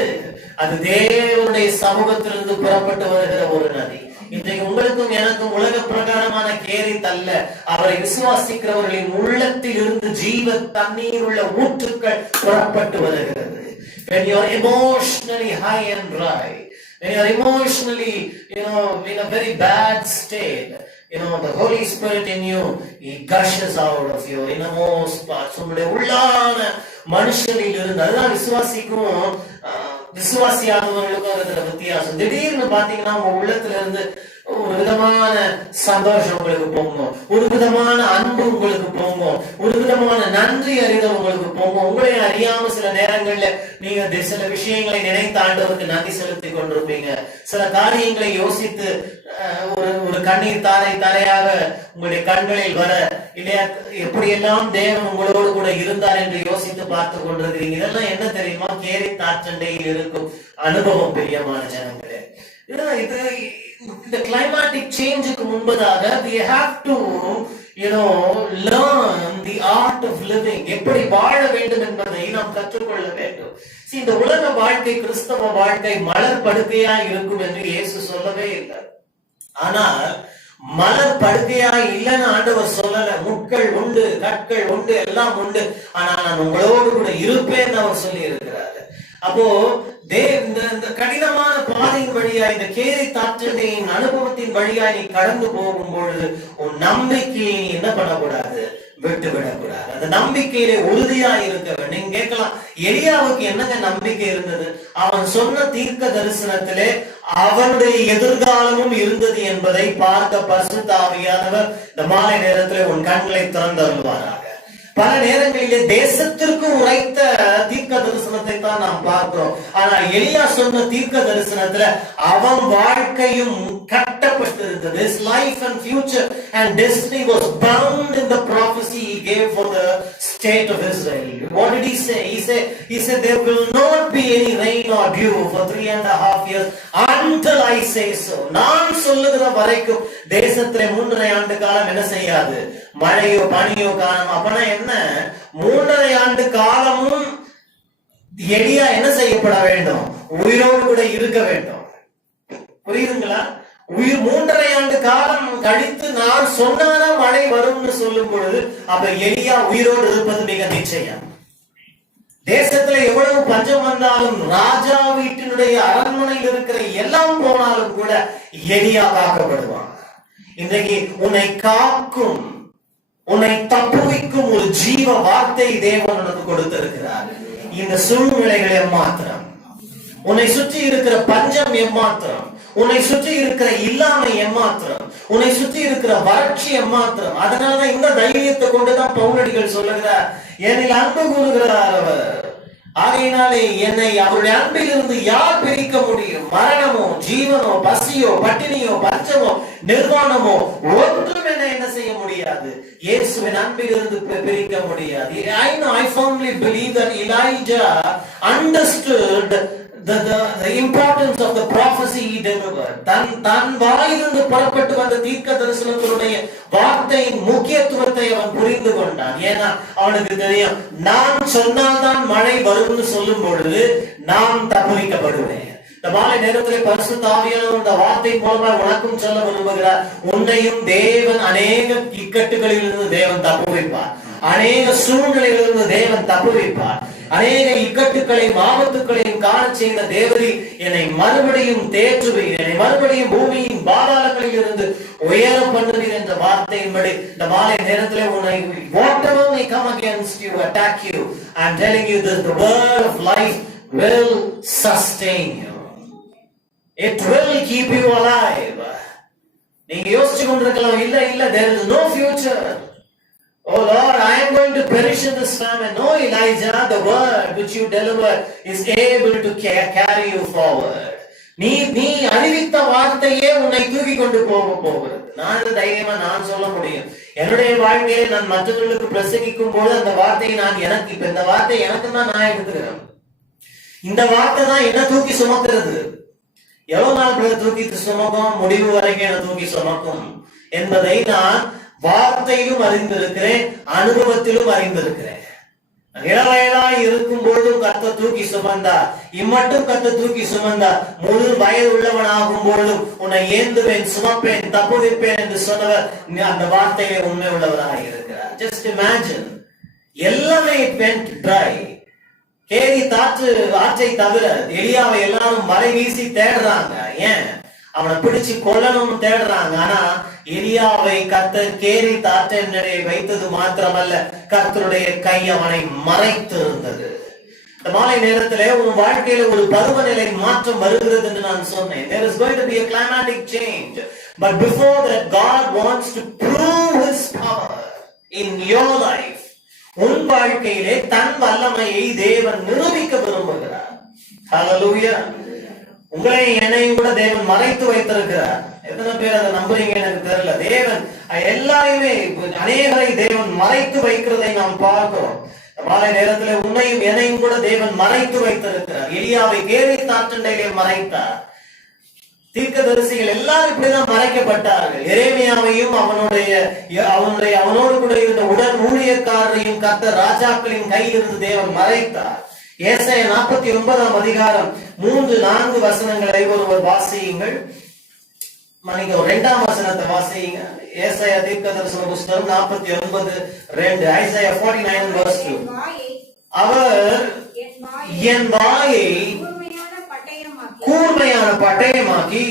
அது தேவனுடைய சமூகத்திலிருந்து புறப்பட்டு வருகிற ஒரு நதி. இன்றைக்கு உங்களுக்கும் எனக்கும் உலக பிரகாரமான கேரி தல்ல, அவரை விசுவாசிக்கிறவர்களின் உள்ளத்தில் இருந்து ஜீவ தண்ணீர் உள்ள ஊற்றுக்கள் புறப்பட்டு வருகிறது. When you are emotionally high and dry, when you are emotionally, in a very bad state, the Holy Spirit in you, He gushes out of your innermost parts. உங்களுடைய உள்ளான மனுஷனில் இருந்து. அதுதான் விசுவாசிக்கும் விசுவாசியானவர்களுக்கும் இருக்கிற வித்தியாசம். திடீர்னு பாத்தீங்கன்னா உங்க உள்ளத்துல இருந்து ஒரு விதமான சந்தோஷம் உங்களுக்கு போகும், ஒரு விதமான அன்பு உங்களுக்கு போகும், ஒரு விதமான நன்றி அறிதல் உங்களுக்கு போகும். உங்களே அறியாம சில நேரங்கள்ல நீங்க சில விஷயங்களை நினைத்து ஆண்டவருக்கு நன்றி செலுத்தி கொண்டிருப்பீங்க. சில காரியங்களை யோசித்து ஒரு கண்ணீர் தாரையாக உங்களுடைய கண்களில் வர இல்லையா, எப்படியெல்லாம் தேவன் உங்களோடு கூட இருந்தார் என்று யோசித்து பார்த்து கொண்டிருக்கிறீங்க. இதெல்லாம் என்ன தெரியுமா? கேரி தாற்றண்டையில் இருக்கும் அனுபவம். பிரியமான ஜனங்களே, இந்த கிளைமாட்டிக் சேஞ்சுக்கு முன்பதாக we have to learn the art of living. எப்படி வாழ வேண்டும் என்பதை நாம் கற்றுக்கொள்ள வேண்டும். இந்த உலக வாழ்க்கை, கிறிஸ்தவ வாழ்க்கை மலர் படுக்கையா இருக்கும் என்று இயேசு சொல்லவே இல்லை. ஆனால் மலர் படுக்கையா இல்லைன்னு ஆண்டவர் சொல்லல. முட்கள் உண்டு, கற்கள் உண்டு, எல்லாம் உண்டு. ஆனா நான் உங்களோடு கூட இருப்பேன்னு அவர் சொல்லி இருக்கிறாரு. அப்போ இந்த கடினமான பாதையின் வழியா, இந்த கேரி தாற்றண்டையின் அனுபவத்தின் வழியா நீ கடந்து போகும் பொழுது உன் நம்பிக்கையை நீ என்ன பண்ணக்கூடாது? விட்டு விடக்கூடாது. அந்த நம்பிக்கையிலே உறுதியா இருக்க வேண்டும். நீங்க கேட்கலாம், எலியாவுக்கு என்னங்க நம்பிக்கை இருந்தது? அவன் சொன்ன தீர்க்க தரிசனத்திலே அவனுடைய எதிர்காலமும் இருந்தது என்பதை பார்க்க பரிசுத்த ஆவியானவர் இந்த மாலை நேரத்திலே உன் கண்களை திறந்தருள்வாராக. பல நேரங்களிலே தேசத்திற்கு உரைத்த தீர்க்க தரிசனத்தை தான் நாம் பார்க்கிறோம். ஆனா எலியா சொன்ன தீர்க்க தரிசனத்துல அவன் வாழ்க்கையும் கட்டப்பட்டிருந்தது. His life and future and destiny was bound in the prophecy he gave for the state of Israel. What did he say? He said there will not be any rain or dew for 3.5 years until I say so. நான் சொல்லுகிற வரைக்கும் தேசத்திலே 3.5 ஆண்டு காலம் என்ன செய்யாது? மழையோ பனியோ காலம். அப்பனா என்ன? 3.5 ஆண்டு காலமும் எலியா என்ன செய்யப்பட வேண்டும்? உயிரோடு கூட இருக்க வேண்டும். புரியுதுங்களா? 3.5 ஆண்டு காலம் கழித்து நான் சொன்னானா மழை வரும்னு சொல்லும் பொழுது அப்ப எலியா உயிரோடு இருப்பது மிக நிச்சயம். தேசத்துல எவ்வளவு பஞ்சம் வந்தாலும், ராஜா வீட்டினுடைய அரண்மனையில் இருக்கிற எல்லாம் போனாலும் கூட எலியா காக்கப்படுவான். இன்றைக்கு உன்னை காக்கும், உன்னை தப்புவிக்கும் ஒரு ஜீவ வார்த்தை தேவன் உனக்கு கொடுத்திருக்கிறார். இந்த சூழ்நிலைகள் எம்மாத்திரம், உன்னை சுற்றி இருக்கிற பஞ்சம் எம்மாத்திரம், உன்னை சுற்றி இருக்கிற இல்லாமை எம்மாத்திரம், உன்னை சுற்றி இருக்கிற வறட்சி எம்மாத்திரம். அதனாலதான் இந்த தைரியத்தை கொண்டுதான் பவுலடிகள் சொல்லுகிறார், என்னில் அன்பு கூறுகிறார் அவர். ஆகையினாலே என்னை அவருடைய அன்பில் இருந்து யார் பிரிக்க முடியும்? மரணமோ, ஜீவனோ, பசியோ, பட்டினியோ, பஞ்சமோ, நிர்வாணமோ ஒன்றும் என்ன செய்ய முடியாது. இயேசுவின் அன்பில் இருந்து பிரிக்க முடியாது. I firmly believe that Elijah understood the importance of the prophecy he delivered. தன் வாயிலிருந்து புறப்பட்டு வந்த தீர்க்க தரிசனத்தினுடைய வார்த்தையின் முக்கியத்துவத்தை அவன் புரிந்து கொண்டான். ஏன்னா அவனுக்கு தெரியும், நான் சொன்னால்தான் மழை வரும்னு சொல்லும் பொழுது நான் தப்புவிக்கப்படுவேன். இந்த மாலை நேரத்தில் பரிசுத்த ஆவியானவர் இந்த வார்த்தை மூலமா உனக்கும் சொல்ல விரும்புகிறார். உன்னையும் தேவன் அநேக இக்கட்டுகளில் இருந்து தேவன் தப்புவிப்பார். அநேக சூழ்நிலையிலிருந்து தேவன் தப்புவிப்பார். அநேக இக்கட்டுகளையும் ஆபத்துக்களையும் காண செய்த தேவரி என்னை மறுபடியும் தேற்றுவீர், என்னை மறுபடியும் பூமியின் பாதாளங்களில் இருந்து உயர பண்ணுவீர் என்ற வார்த்தையின்படி இந்த மாலை நேரத்திலே உன்னை whatever may come against you, attack you, I am telling you that the word of life will sustain you. It will keep you alive. நீங்க யோசிச்சு கொண்டிருக்கலாம், இல்ல there is no future. Oh Lord, I am going to perish in this famine. No, Elijah, the word which you deliver is able to carry you forward. நீ அறிவித்த வார்த்தையே உன்னை தூக்கி கொண்டு போகிறது. நான் இது தைரியமா நான் சொல்ல முடியும். என்னுடைய வாழ்க்கையில நான் மற்றவர்களுக்கு பிரசங்கிக்கும் போது அந்த வார்த்தையை நான் எனக்கு இப்ப இந்த வார்த்தை எனக்கு தான் நான் எடுத்துக்கிறேன். இந்த வார்த்தை தான் என்ன தூக்கி சுமக்கிறது. எவ்வளவு நாள் தூக்கி சுமக்கும், முடிவு வரைக்கும் என்ன தூக்கி சுமக்கும் என்பதை நான் வார்த்தையிலும் அறிந்திருக்கிறேன், அனுபவத்திலும் அறிந்திருக்கிறேன். இளவயதாய் இருக்கும் பொழுதும் கர்த்தர் தூக்கி சுமந்தார். இம்மட்டும் கர்த்தர் தூக்கி சுமந்தார். முழு வயது உள்ளவனாகும் பொழுதும் உன்னை ஏந்துவேன், சுமப்பேன், தப்புவிப்பேன் என்று சொன்னவர் அந்த வார்த்தையை உண்மை உள்ளவராக இருக்கிறார். ஜஸ்ட் இமேஜின், எல்லாமே went dry. கேரி ஆற்றை தவிர எலியாவை எல்லாரும் வலை வீசி தேடுறாங்க. ஏன்? அவனை பிடிச்சு கொல்லணும்னு தேடுறாங்க. ஆனா எலியாவை கர்த்தர் கேரி ஆற்றினை வைத்தது மாத்திரமல்ல, கர்த்தருடைய கை அவனை மறைத்து இருந்தது. இந்த மாலை நேரத்திலே உன் வாழ்க்கையில ஒரு பருவநிலை மாற்றம் வருகிறது என்று நான் சொன்னேன். There is going to be a climatic change. But before that, God wants to prove His power in your life. உன் வாழ்க்கையிலே தன் வல்லமையை தேவன் நிரூபிக்க விரும்புகிறார். ஹல்லேலூயா. உங்களை என்னையும் கூட தேவன் மறைத்து வைத்திருக்கிறார். எத்தனை பேர் அதை நம்புறீங்கன்னு எனக்கு தெரியல. தேவன் எல்லாருமே அநேகரை தேவன் மறைத்து வைக்கிறதை நாம் பார்க்கிறோம். மாலை நேரத்தில் உன்னையும் என்னையும் கூட தேவன் மறைத்து வைத்திருக்கிறார். எலியாவை கேரி ஆற்றிலே மறைத்தார். தீர்க்கதரிசிகள் எல்லாரும் இப்படிதான் மறைக்கப்பட்டார்கள். எரேமியாவையும் அவனோடு கூட இருந்த உடன் ஊழியக்காரரையும் கர்த்தர் ராஜாக்களின் கையில் இருந்து தேவன் மறைத்தார். ஏசாயா 49 அதிகாரம் 3-4 வசனங்களை ஒருவர் வாசியுங்கள். மன்னிக்கவும், 2ஆம் வசனத்தை வாசியுங்க. ஏசாயா தீர்க்கதரிசன புஸ்தகம் 49:2. ஐசாயா 49:2. அவர் என் வாயை கூர்மையான பட்டயமாக்கி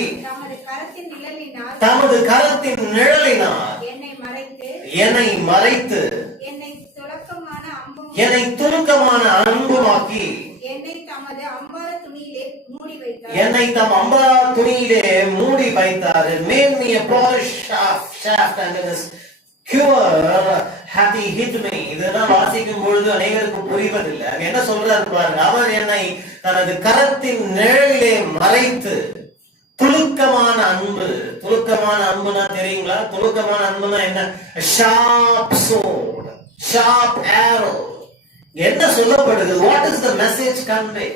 தமது கரத்தின் நிழலினால் என்னை மறைத்து என்னை துணுக்கமான அம்புமாக்கி என்னை தம் அம்பரா துணியிலே மூடி வைத்தார். made me a polished shaft and his cure hath he hid me. இதெல்லாம் வாசிக்கும் பொழுது அநேகருக்கு புரிவதில்லை. என்ன சொல்றாரு பாருங்க. அவர் என்னை தனது கரத்தின் நிழலிலே மறைத்து துலுக்கமான அன்பு. துலுக்கமான அன்புனா தெரியுங்களா? துலுக்கமான அன்புனா என்ன? Sharp sword, sharp arrow. என்ன சொல்லப்படுது? What is the message convey?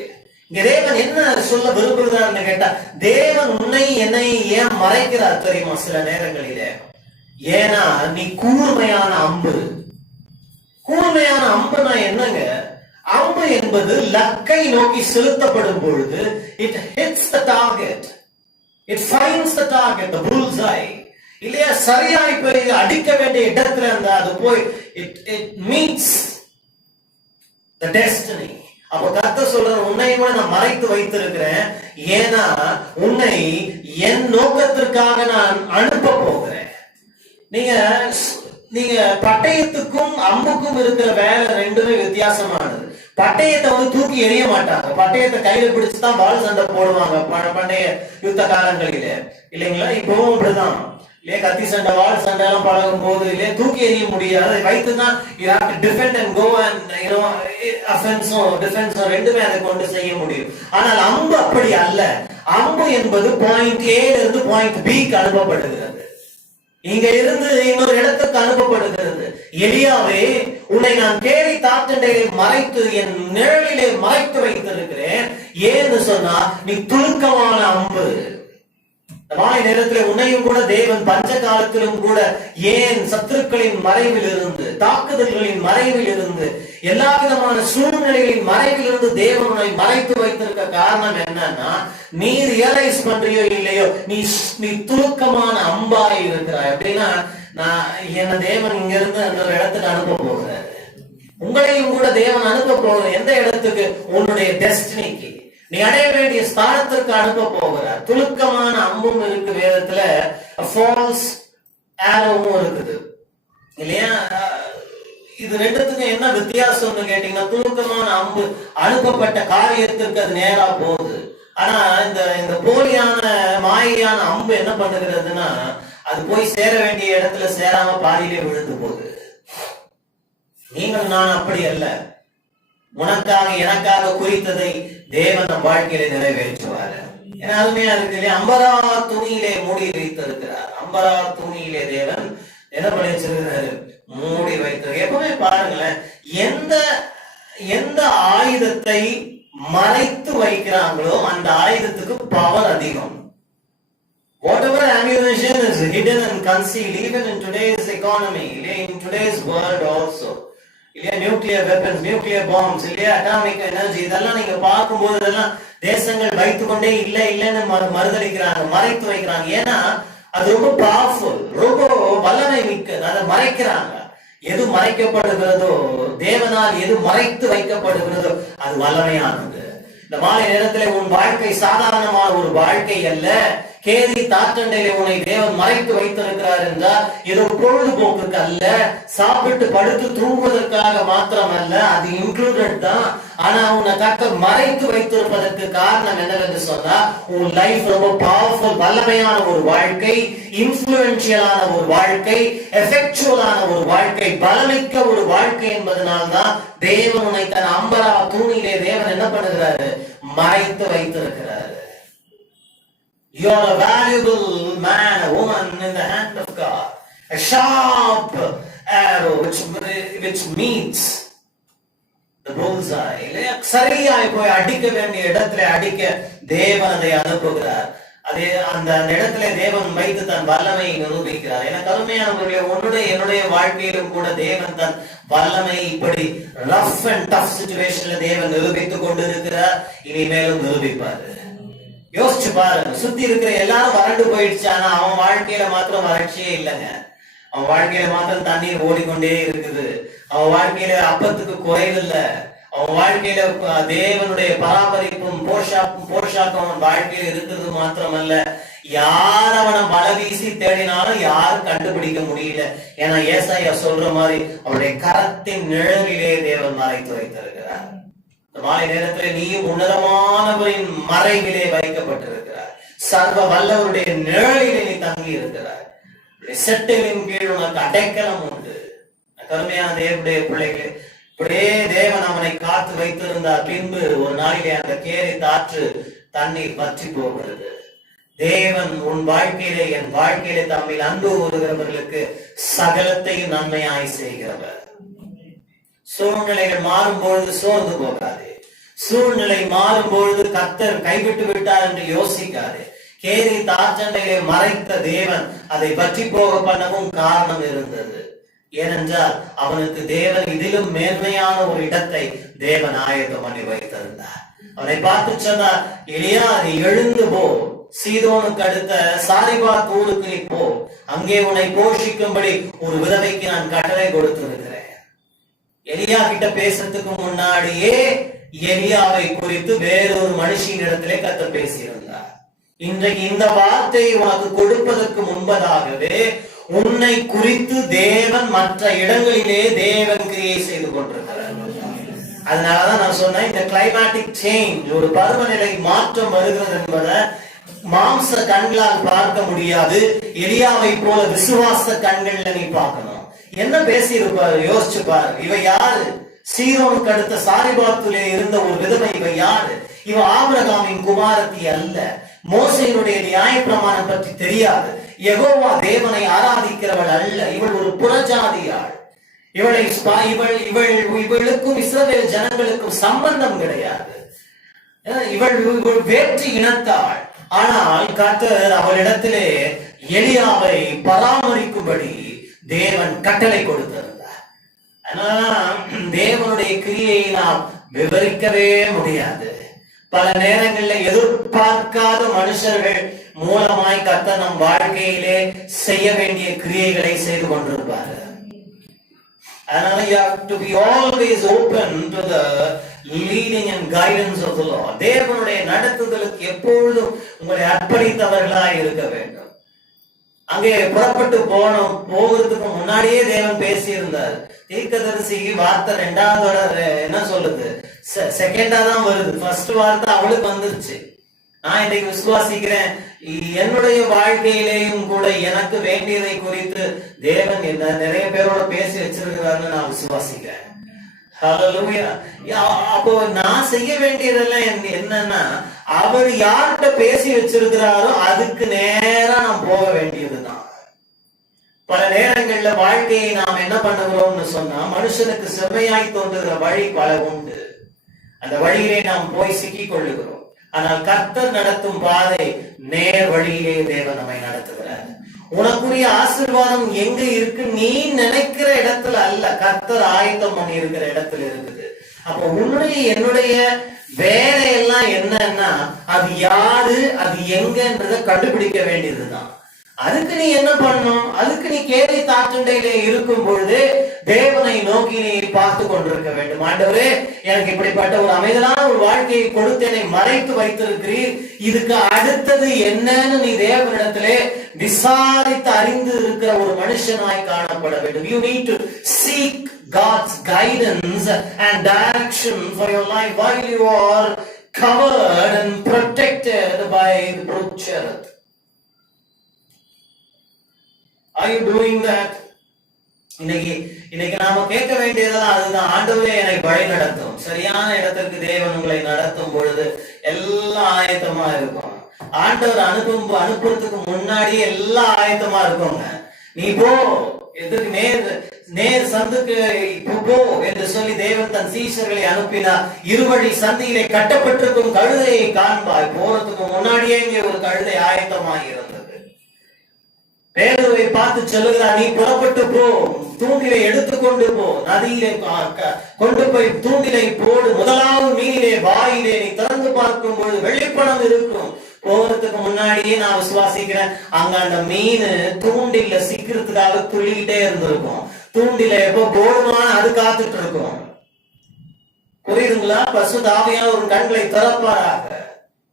தேவன் என்ன சொல்ல விரும்புகிறார்னு கேட்டா, தேவன் உன்னை என்னை ஏன் மறைக்கிறார் தெரியுமா? சில நேரங்களிலே ஏன்னா நீ கூர்மையான அம்பு. கூர்மையான அம்புனா என்னங்க? அம்பு என்பது லக்கை நோக்கி செலுத்தப்படும் பொழுது it hits the target, it finds the target, the bullseye. இல்லையா? சரியாய் போய் அடிக்க வேண்டிய இடத்துல அந்த அது போய் it meets the destiny. அப்ப கர்த்தர் சொல்ற, உன்னை கூட நான் மறைத்து வைத்திருக்கிறேன். ஏன்னா உன்னை என் நோக்கத்திற்காக நான் அனுப்ப போகிறேன். நீங்க பட்டயத்துக்கும் அம்புக்கும் இருக்கிற வேலை ரெண்டுமே வித்தியாசமானது. பட்டயத்தை தூக்கி எறிய மாட்டாங்க. பட்டயத்தை கையில பிடிச்சுதான் வாள் சண்டை போடுவாங்க பண்டைய யுத்த காலங்களில, இல்லைங்களா? இப்பவும் அப்படிதான். இல்லையா? கத்தி சண்டை, வாள் சண்டை எல்லாம் பழகும் போது இல்லையா தூக்கி எறிய முடியாது. அதை வைத்துதான் you have to defend and go and offense-உம் defense-உம் ரெண்டுமே அதை கொண்டு செய்ய முடியும். ஆனால் அம்பு அப்படி அல்ல. அம்பு என்பது பாயிண்ட் A இருந்து பாயிண்ட் B-க்கு அனுப்பப்படுகிறது. இங்க இருந்து இன்னொரு இடத்துக்கு அனுப்பப்படுகிறது. எலியாவே, உன்னை நான் கேரி ஆற்றிலே மறைத்து என் நிழலிலே மறைத்து வைத்திருக்கிறேன். ஏன்னு சொன்னா நீ துணுக்கமான அம்பு. மாலை நேரத்தில் உன்னையும் கூட தேவன் பஞ்ச காலத்திலும் கூட ஏன் சத்துருக்களின் மறைவில் இருந்து, தாக்குதல்களின் மறைவில் இருந்து, எல்லா விதமான சூழ்நிலைகளின் மறைவில் இருந்து தேவன் உன்னை மறைத்து வைத்திருக்க காரணம் என்னன்னா, நீ ரியலைஸ் பண்றியோ இல்லையோ, நீ துணுக்கமான அம்பாய் இருக்கிறாய். அப்படின்னா நான் என்ன தேவன் இங்க இருந்து அந்த இடத்துக்கு அனுப்ப போகிறாரு. உங்களையும் கூட தேவன் அனுப்ப போகிற எந்த இடத்துக்கு? உன்னுடைய டெஸ்டினிக்கு, நீ அடைய வேண்டிய ஸ்தானத்திற்கு அனுப்ப போகிறார். துணுக்கமான அம்பும் இருக்கு வேதத்துல, ஃபால்ஸ் ஆரோவும் இருக்குது, இல்லையா? இது ரெண்டுத்துக்கும் என்ன வித்தியாசம்னு கேட்டீங்கன்னா, துணுக்கமான அம்பு அனுப்பப்பட்ட காரியத்திற்கு அது நேரா போகுது. ஆனா இந்த போலியான மாயான அம்பு என்ன பண்ணுகிறதுன்னா, அது போய் சேர வேண்டிய இடத்துல சேராம பாதியிலே விழுந்து போகுது. நீங்கள் நான் அப்படி அல்ல. உனக்காக எனக்காக குறித்ததை தேவன் நம் வாழ்க்கையில நிறைவேற்றுவார். ஏன்னா அருமையா இருக்கு இல்லையா? அம்பரா துணியிலே மூடி வைத்திருக்கிறார். அம்பரா துணியிலே தேவன் என்ன பண்ணி வச்சிருக்கிறாரு? மூடி வைத்திருக்க. எப்பவுமே பாருங்களேன், எந்த எந்த ஆயுதத்தை மறைத்து வைக்கிறாங்களோ அந்த ஆயுதத்துக்கு பவர் அதிகம். Whatever ammunition is hidden and concealed, even in today's economy, in today's world also, nuclear weapons, nuclear bombs, atomic energy, இதெல்லாம் நீங்க பார்க்கும்போது இதெல்லாம் தேசங்கள் வைத்துக் கொண்டே இல்லைன்னு மறுதளிக்கிறாங்க, மறைத்து வைக்கிறாங்க. ஏன்னா அது ரொம்ப பவர்ஃபுல், ரொம்ப வல்லமை மிக்கது. அதை மறைக்கிறாங்க. எது மறைக்கப்படுகிறதோ, தேவனால் எது மறைத்து வைக்கப்படுகிறதோ அது வல்லமையானது. இந்த மாலை நேரத்தில் உன் வாழ்க்கை சாதாரணமான ஒரு வாழ்க்கை அல்ல. கேதி தாற்றண்டையில உன்னை தேவன் மறைத்து வைத்திருக்கிறார் என்றால் ஏதோ பொழுதுபோக்குக்கு அல்ல, சாப்பிட்டு படுத்து தூங்குவதற்காக மாத்திரம் அல்ல, அது இன்க்ளூடட் தான். ஆனா உன்னை கர்த்தர் மறைத்து வைத்திருப்பதற்கு காரணம் என்னவென்று சொன்னா, உன் லைஃப் ரொம்ப பவர்ஃபுல், வல்லமையான ஒரு வாழ்க்கை, இன்ஃபுளுன்ஷியலான ஒரு வாழ்க்கை, எஃபெக்சுவலான ஒரு வாழ்க்கை, பலமிக்க ஒரு வாழ்க்கை என்பதனால்தான் தேவன் உன்னை தன் அம்பரா தூணிலே தேவன் என்ன பண்ணுகிறாரு? மறைத்து வைத்திருக்கிறாரு. You are a valuable man, a woman in the hand of God. A sharp arrow which meets the bullseye. சரியாய் போய் அடிக்க வேண்டிய இடத்துல அடிக்க தேவன் அதை அனுப்புகிறார். அதே அந்த இடத்துல தேவன் வைத்து தன் வல்லமையை நிரூபிக்கிறார். எனக்கு அருமையானவர்களே, என்னுடைய வாழ்க்கையிலும் கூட தேவன் தன் வல்லமை இப்படி ரஃப் அண்ட் டஃப் சிச்சுவேஷன்ல தேவன் நிரூபித்துக் கொண்டிருக்கிறார். இனிமேலும் நிரூபிப்பாரு. யோசிச்சு பாருங்க, சுத்தி இருக்கிற எல்லாரும் வறண்டு போயிடுச்சு, ஆனா அவன் வாழ்க்கையில மாத்திரம் வறட்சியே இல்லைங்க. அவன் வாழ்க்கையில மாத்திரம் தண்ணீர் ஓடிக்கொண்டே இருக்குது. அவன் வாழ்க்கையில அப்பத்துக்கு குறைவில்லை. அவன் வாழ்க்கையில தேவனுடைய பராமரிப்பும் போஷாக்கும் அவன் வாழ்க்கையில இருக்கிறது மாத்திரமல்ல, யார் அவனை பல வீசி தேடினாலும் யாரும் கண்டுபிடிக்க முடியல. ஏன்னா ஏசாயா சொல்ற மாதிரி அவருடைய கரத்தின் நிழலிலே தேவன் மறைத்து வைத்திருக்கிறார். மாலை நேரத்தில் நீயும் உன்னதமானவரின் மறைவிலே வைக்கப்பட்டிருக்கிறார். சர்வ வல்லவருடைய நிழலிலே நீ தங்கி இருக்கிறார். செட்டிலின் கீழ் உனக்கு அடைக்கலம் உண்டு. கருமையான தேவனுடைய பிள்ளைகளே, இப்படியே தேவன் அவனை காத்து வைத்திருந்தார். பின்பு ஒரு நாளிலே அந்த கேரி தாற்று தண்ணீர் பற்றி போகிறது. தேவன் உன் வாழ்க்கையிலே என் வாழ்க்கையிலே தம்மில் அன்பு கூறுகிறவர்களுக்கு சகலத்தையும் நன்மையாய் செய்கிறவர். சூழ்நிலைகள் மாறும் பொழுது சோர்ந்து போகாது. சூழ்நிலை மாறும் பொழுது கர்த்தர் கைவிட்டு விட்டார் என்று யோசிக்காது. கேரி தாற்றண்டையிலே மறைத்த தேவன் அதை பற்றி போக பண்ணவும் காரணம் இருந்தது. ஏனென்றால் அவனுக்கு தேவன் இதிலும் மேன்மையான ஒரு இடத்தை தேவன் ஆயத்தம் பண்ணி வைத்திருந்தார். அவனை பார்த்து சொன்னார், எலியா நீ எழுந்து போ, சீதோனுக்கு அடுத்த சாரிபாத் ஊருக்கு நீ போ, அங்கே உன்னை போஷிக்கும்படி ஒரு விதவைக்கு நான் கட்டளை கொடுத்திருக்கிறேன். எலியா கிட்ட பேசுறதுக்கு முன்னாடியே எலியாவை குறித்து வேறொரு மனுஷின் இடத்திலே கர்த்தர் பேசியிருந்தார். இன்றைக்கு இந்த வார்த்தையை உனக்கு கொடுப்பதற்கு முன்பதாகவே உன்னை குறித்து தேவன் மற்ற இடங்களிலே தேவன் கிரியை செய்து கொண்டிருக்கிறார். அதனாலதான் நான் சொன்னேன், இந்த கிளைமேட்டிக் சேஞ்ச், ஒரு பருவநிலை மாற்றம் வருகிறது என்பதை மாம்ச கண்களால் பார்க்க முடியாது. எலியாவை போல விசுவாச கண்கள்ல நீ பார்க்கணும். என்ன பேசி இருப்பாரு யோசிச்சு பாரு. இவ யாரு? சீரோனுக்கு அடுத்த சாரிபாத்திலே இருந்த ஒரு விதவை. இவ யாரு? இவ ஆபிரகாமின் குமாரத்தி அல்ல. மோசேயினுடைய நியாய பிரமாணம் பற்றி தெரியாது. யெகோவா தேவனை ஆராதிக்கிறவள் அல்ல. இவள் ஒரு புறஜாதியாள். இவளுக்கும் இஸ்ரவேல் ஜனங்களுக்கும் சம்பந்தம் கிடையாது. இவள் வேற்று இனத்தாள். ஆனால் கர்த்தர் அவளிடத்திலே எலியாவை பராமரிக்கும்படி தேவன் கட்டளை கொடுத்திருந்தார். அதனால தேவனுடைய கிரியை நாம் விவரிக்கவே முடியாது. பல நேரங்களில் எதிர்பார்க்காத மனுஷர்கள் மூலமாய் கர்த்தர் நம் வாழ்க்கையிலே செய்ய வேண்டிய கிரியைகளை செய்து கொண்டிருப்பார்கள். அதனால you have to be always open to the leading and guidance of the Lord. தேவனுடைய நடத்துதலுக்கு எப்பொழுதும் உங்களை அர்ப்பணித்தவர்களாய் இருக்க வேண்டும். அங்கே புறப்பட்டு போகிறதுக்கு முன்னாடியே தேவன் பேசி இருந்தார். தீர்க்கதரிசி வார்த்தை ரெண்டாவது என்ன சொல்லுது, செகண்டா தான் வருது. ஃபர்ஸ்ட் வார்த்தை அவளுக்கு வந்துருச்சு. நான் இன்னைக்கு விசுவாசிக்கிறேன், என்னுடைய வாழ்க்கையிலேயும் கூட எனக்கு வேண்டியதை குறித்து தேவன் நிறைய பேரோட பேசி வச்சிருக்கிறாருன்னு நான் விசுவாசிக்கிறேன். ஹல்லேலூயா. அப்போ நான் செய்ய வேண்டியதெல்லாம் என்னன்னா, அவர் யார்கிட்ட பேசி வச்சிருக்கிறாரோ அதுக்கு நேரா நாம் போக வேண்டியதுதான். பல நேரங்கள்ல வாழ்க்கையை நாம் என்ன பண்ணுகிறோம்னு சொன்னா, மனுஷனுக்கு செம்மையாய் தோன்றுகிற வழி பல உண்டு. அந்த வழியிலே நாம் போய் சிக்கிக் கொள்ளுகிறோம். ஆனால் கர்த்தர் நடத்தும் பாதை நேர் வழியிலே தேவன் நம்மை நடத்துகிறார். உனக்குரிய ஆசீர்வாதம் எங்க இருக்கு? நீ நினைக்கிற இடத்துல அல்ல, கர்த்தர் ஆயத்தம் பண்ணி இருக்கிற இடத்துல இருக்குது. அப்ப உன்னுடைய என்னுடைய வேலையெல்லாம் என்னன்னா, அது யாரு அது எங்கன்றத கண்டுபிடிக்க வேண்டியதுதான். அதுக்கு நீ என்ன பண்ணணும்? அதுக்கு நீ கேலி தாற்றுண்டையிலே இருக்கும் பொழுது தேவனை நோக்கி நீ பார்த்து கொண்டிருக்க வேண்டும். ஆண்டவரே, எனக்கு இப்படிப்பட்ட ஒரு அமைதலான ஒரு வாழ்க்கையை கொடுத்து என்னை மறைத்து வைத்திருக்கிறீர், இதுக்கு அடுத்தது என்னன்னு நீ தேவனிடத்திலே விசாரித்து அறிந்து இருக்கிற ஒரு மனுஷனாய் காணப்பட வேண்டும். You need to seek God's guidance and direction for your life while you are covered and protected by the brook Cherith. Are you doing that? இன்னைக்கு நாம கேட்க வேண்டியதெல்லாம் அதுதான். ஆண்டவரே, என்னை வழி நடத்தும். சரியான இடத்திற்கு தேவன் உங்களை நடத்தும் பொழுது எல்லாம் ஆயத்தமா இருக்கும். ஆண்டவர் அனுப்புறதுக்கு முன்னாடி எல்லாம் ஆயத்தமா இருக்குங்க. நீ போ, எதுக்கு நேர் சந்துக்கு போ என்று சொல்லி தேவன் தன் சீஷர்களை அனுப்பினார். இருவழி சந்தியிலே கட்டப்பட்டிருக்கும் கழுதையை காண்பாய். போறதுக்கு முன்னாடியே இங்கே ஒரு கழுதை ஆயத்தமாக இருந்தது. பேதுருவை பார்த்து சொல்லுகிறார், நீ புறப்பட்டு போ, தூண்டிலை எடுத்துக்கொண்டு போ, நதியிலே கொண்டு போய் தூண்டிலை போடு, முதலாவது மீனிலே வாயிலே நீ திறந்து பார்க்கும் பொழுது வெள்ளிப்பணம் இருக்கும். போகிறதுக்கு முன்னாடியே நான் விசுவாசிக்கிறேன், அங்க அந்த மீன் தூண்டில சிக்கிறதுக்காக துள்ளிக்கிட்டே இருந்திருக்கும். தூண்டில எப்போ போடுமான அது காத்துட்டு இருக்கும். புரியுதுங்களா? பரிசுத்த ஆவியானவர் ஒரு கண்களை திறப்பாராக.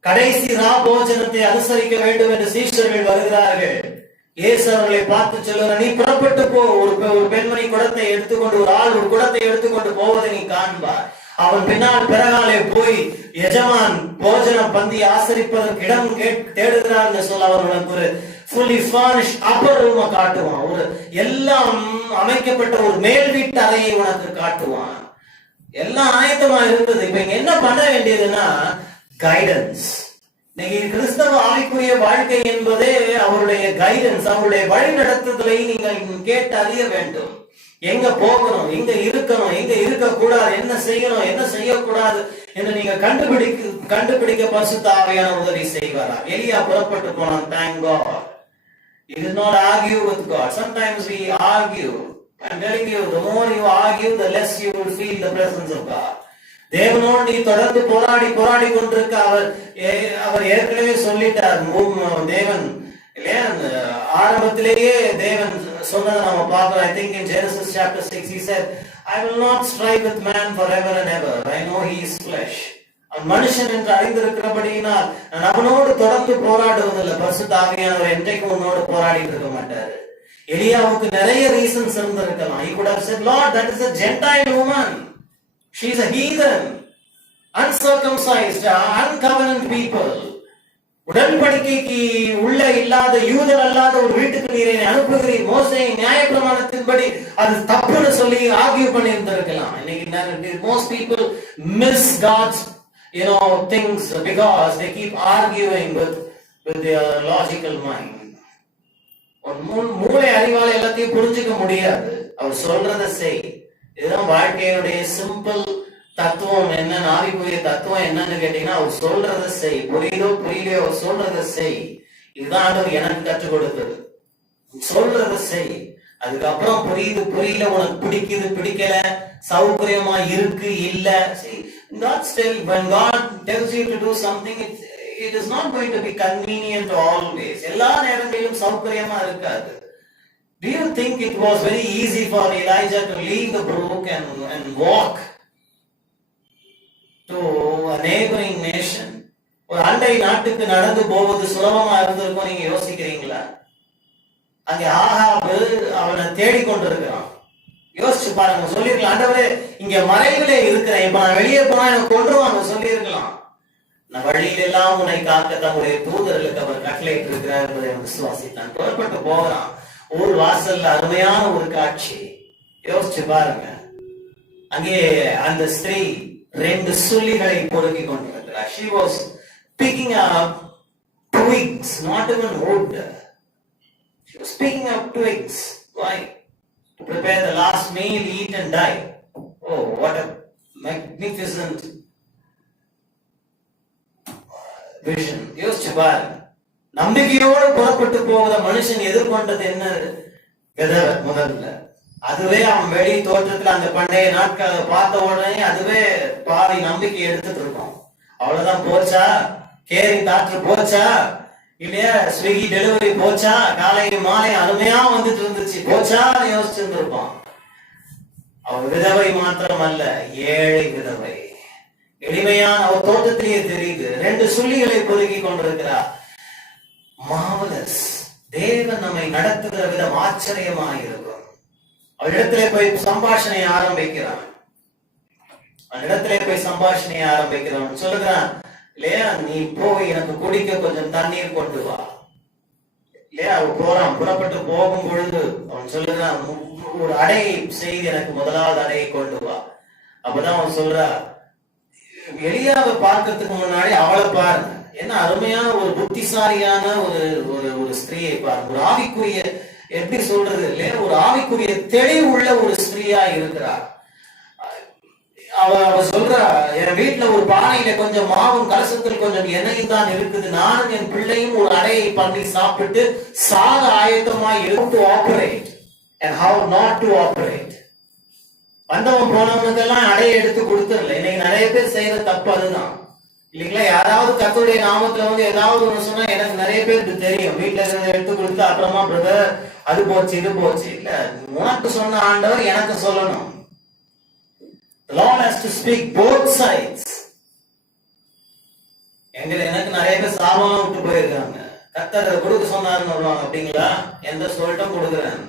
கடைசி போஜனத்தை அனுசரிக்க வேண்டும் என்று சீஷர்கள் வருகிறார்கள். இயேசு அவர்களை பார்த்து சொல்லுங்க, நீ புறப்பட்டு போ, ஒரு பெண்மணி குடத்தை எடுத்துக்கொண்டு, ஒரு ஆள் ஒரு குடத்தை எடுத்துக்கொண்டு போவதை நீ காண்பார். அவன் பின்னால் பிறகாலே போய் எஜமான் போஜன பந்தி ஆசரிப்பதற்கு இடம் தேடுகிறார் சொல்ல அவர்களுக்கு ஒரு fully furnished upper room காட்டுவான். ஒரு எல்லாம் அமைக்கப்பட்ட ஒரு மேல் வீட்டு அறையை உனக்கு காட்டுவான். எல்லாம் ஆயத்தமா இருந்தது. இப்ப இங்க என்ன பண்ண வேண்டியதுன்னா கைடன்ஸ். இன்னைக்கு கிறிஸ்தவ ஆவிக்குரிய வாழ்க்கை என்பதே அவருடைய கைடன்ஸ், அவருடைய வழி நடத்துதலை நீங்கள் கேட்டு அறிய வேண்டும். எங்க போகணும், எங்க இருக்கணும், எங்க இருக்க கூடாது, என்ன செய்யணும், என்ன செய்யக்கூடாது என்று நீங்க கண்டுபிடிக்க பரிசுத்த ஆவியான உதவி செய்வாரா? எலியா புறப்பட்டு போனான். Thank God. It is not argue with God. Sometimes we argue. I'm telling you, the more you argue, the less you will feel the presence of God. தேவனோடு நீ தொடர்ந்து போராடி கொண்டிருக்க அவர் ஏற்கனவே சொல்லிட்டார். தேவன் இல்லையா, ஆரம்பத்திலேயே தேவன் சொன்னதை நாம பார்க்கிறோம். I think in Genesis chapter 6 he said, I will not strive with man forever and ever. I know he is flesh. அவன் மனுஷன் என்று அறிந்திருக்கிறபடியினால் நான் அவனோடு தொடர்ந்து போராடுவதில்லை. பரிசுத்த ஆவியானவர் என்றைக்கும் உன்னோடு போராடிட்டு இருக்க மாட்டாரு. எலியாவுக்கு நிறைய ரீசன்ஸ் இருந்திருக்கலாம். He could have said, Lord, that is a Gentile woman. She is a heathen, uncircumcised, uncovenant people. உடன்படிக்கைக்கு உள்ள இல்லாத யூதர் அல்லாத ஒரு வீட்டுக்கு நீரை அனுப்புகிறீர். மோசே நியாயப்பிரமாணத்தின்படி அது தப்புன்னு சொல்லி ஆர்கியூ பண்ணி இருந்திருக்கலாம். இன்னைக்கு most people miss God's things because they keep arguing with their logical mind. மூளை அறிவால எல்லாத்தையும் புரிஞ்சுக்க முடியாது. அவர் சொல்றத செய். இதுதான் வாழ்க்கையுடைய சிம்பிள் தத்துவம். என்ன ஆவிக்குரிய தத்துவம் என்னன்னு கேட்டீங்கன்னா, அவர் சொல்றத செய். புரியுதோ புரியலையோ அவர் சொல்றத செய். இதுதான் ஆண்டவர் எனக்கு கற்றுக் கொடுத்தது. சொல்றத செய். அதுக்கப்புறம் புரியுது புரியல, உனக்கு பிடிக்குது பிடிக்கல, சௌகரியமா இருக்கு இல்ல, God still, when God tells you to do something, it is not going to be convenient always. எல்லா நேரங்களிலும் சௌகரியமா இருக்காது. Do you think it was very easy for Elijah to leave the brook and walk to a neighboring nation? ஒரு அண்டை நாட்டுக்கு நடந்து போவது சுலபமா இருந்திருக்கும் நீங்க யோசிக்கிறீங்களா? அங்கே ஆகாபு அவனை தேடிக்கொண்டிருக்கிறான். யோசிச்சு பாருங்க. சொல்லிருக்கலாம், ஆண்டவரே இங்க மறைவிலே இருக்கிறேன், இப்ப நான் வெளியே போனா எனக்கு கொன்றுவாங்க சொல்லியிருக்கலாம். நான் வழியில எல்லாம் உன்னை காக்க தம்முடைய தூதர்களுக்கு அவர் கட்டளையிட்டு இருக்கிறார் என்பதை விசுவாசித்தான். புறப்பட்டு போகிறான். ஊர் வாசல்ல அருமையான ஒரு காட்சி. யோசிச்சு பாருங்க. அங்கே அந்த ஸ்திரீ 2 சுள்ளிகளை பொறுக்கி கொண்டிருக்கிறார். She was picking up twigs, not even wood. She was picking up twigs. Why? To prepare the last meal, eat and die. Oh, what a magnificent vision. யோசிச்சு பாருங்க, நம்பிக்கையோடு புறப்பட்டு போகிற மனுஷன் எதிர்கொண்டது என்ன? விதவை முதல்ல. அதுவே அவன் வெளி தோற்றத்துல அந்த பண்டைய நாட்களை பார்த்த உடனே அதுவே பாதி நம்பிக்கை எடுத்துட்டு இருக்கோம். அவ்வளவுதான் போச்சா, கேரிங் டாக்டர் போச்சா, இல்லையா ஸ்விக்கி டெலிவரி போச்சா, காலை மாலை அருமையா வந்துட்டு இருந்துச்சு போச்சா யோசிச்சுட்டு இருப்பான். அவள் விதவை மாத்திரம் அல்ல, ஏழை விதவை. எளிமையான அவர் தோட்டத்திலேயே தெரியுது, 2 சுள்ளிகளை பொறுக்கி கொண்டிருக்கிறார். மார்வலஸ். தேவன் நம்மை நடத்துகிற விதம் ஆச்சரியமாயிருக்கும். அவளிடத்திலே போய் சம்பாஷணை ஆரம்பிக்கிறான். சொல்லுகிறான், இல்லையா, நீ போய் எனக்கு குடிக்க கொஞ்சம் தண்ணீர் கொண்டு வா. இல்லையா, அவன் போறான். புறப்பட்டு போகும் பொழுது அவன் சொல்லுகிறான், ஒரு அடை செய்து எனக்கு முதலாவது அடையை கொண்டு வா. அப்பதான் அவன் சொல்றா, எலியாவை பார்க்கறதுக்கு முன்னாடி அவளை பாருங்க, என்ன அருமையான ஒரு புத்திசாலியான ஒரு ஸ்திரீயை பாருங்க. ஒரு ஆவிக்குரிய, எப்படி சொல்றது இல்லையா, ஒரு ஆவிக்குரிய தெளிவு உள்ள ஒரு ஸ்திரீயா இருக்கிறார். அவ சொல்றா, என் வீட்டுல ஒரு பானையில கொஞ்சம் மாவும் கலசத்தில் கொஞ்சம் எண்ணெயும் தான் இருக்குது. நானும் என் பிள்ளையும் ஒரு அடையை பண்ணி சாப்பிட்டு சாக ஆயத்தமாய் to operate and how not to operate. வந்தவன் போனவனுக்கெல்லாம் அடையை எடுத்து கொடுத்துடல. இன்னைக்கு நிறைய பேர் செய்யற தப்பு அதுதான், இல்லைங்களா? யாராவது கர்த்தருடைய நாமத்துல வந்து ஏதாவது ஒண்ணு சொன்னா, எனக்கு நிறைய பேருக்கு தெரியும், வீட்டுல இருக்கிறத எடுத்து கொடுத்து அப்புறமா பிரதர் அது போச்சு இது போச்சு. இல்ல, உனக்கு சொன்ன ஆண்டவர் எனக்கு சொல்லணும். The Lord has to speak both sides. எனக்கு நிறைய பேர் சாபம் விட்டு போயிருக்காங்க. கர்த்தர் கொடுக்க சொன்னாருன்னு வருவாங்க. அப்படிங்களா? எந்த சொல்லிட்டும் கொடுக்குறேன்.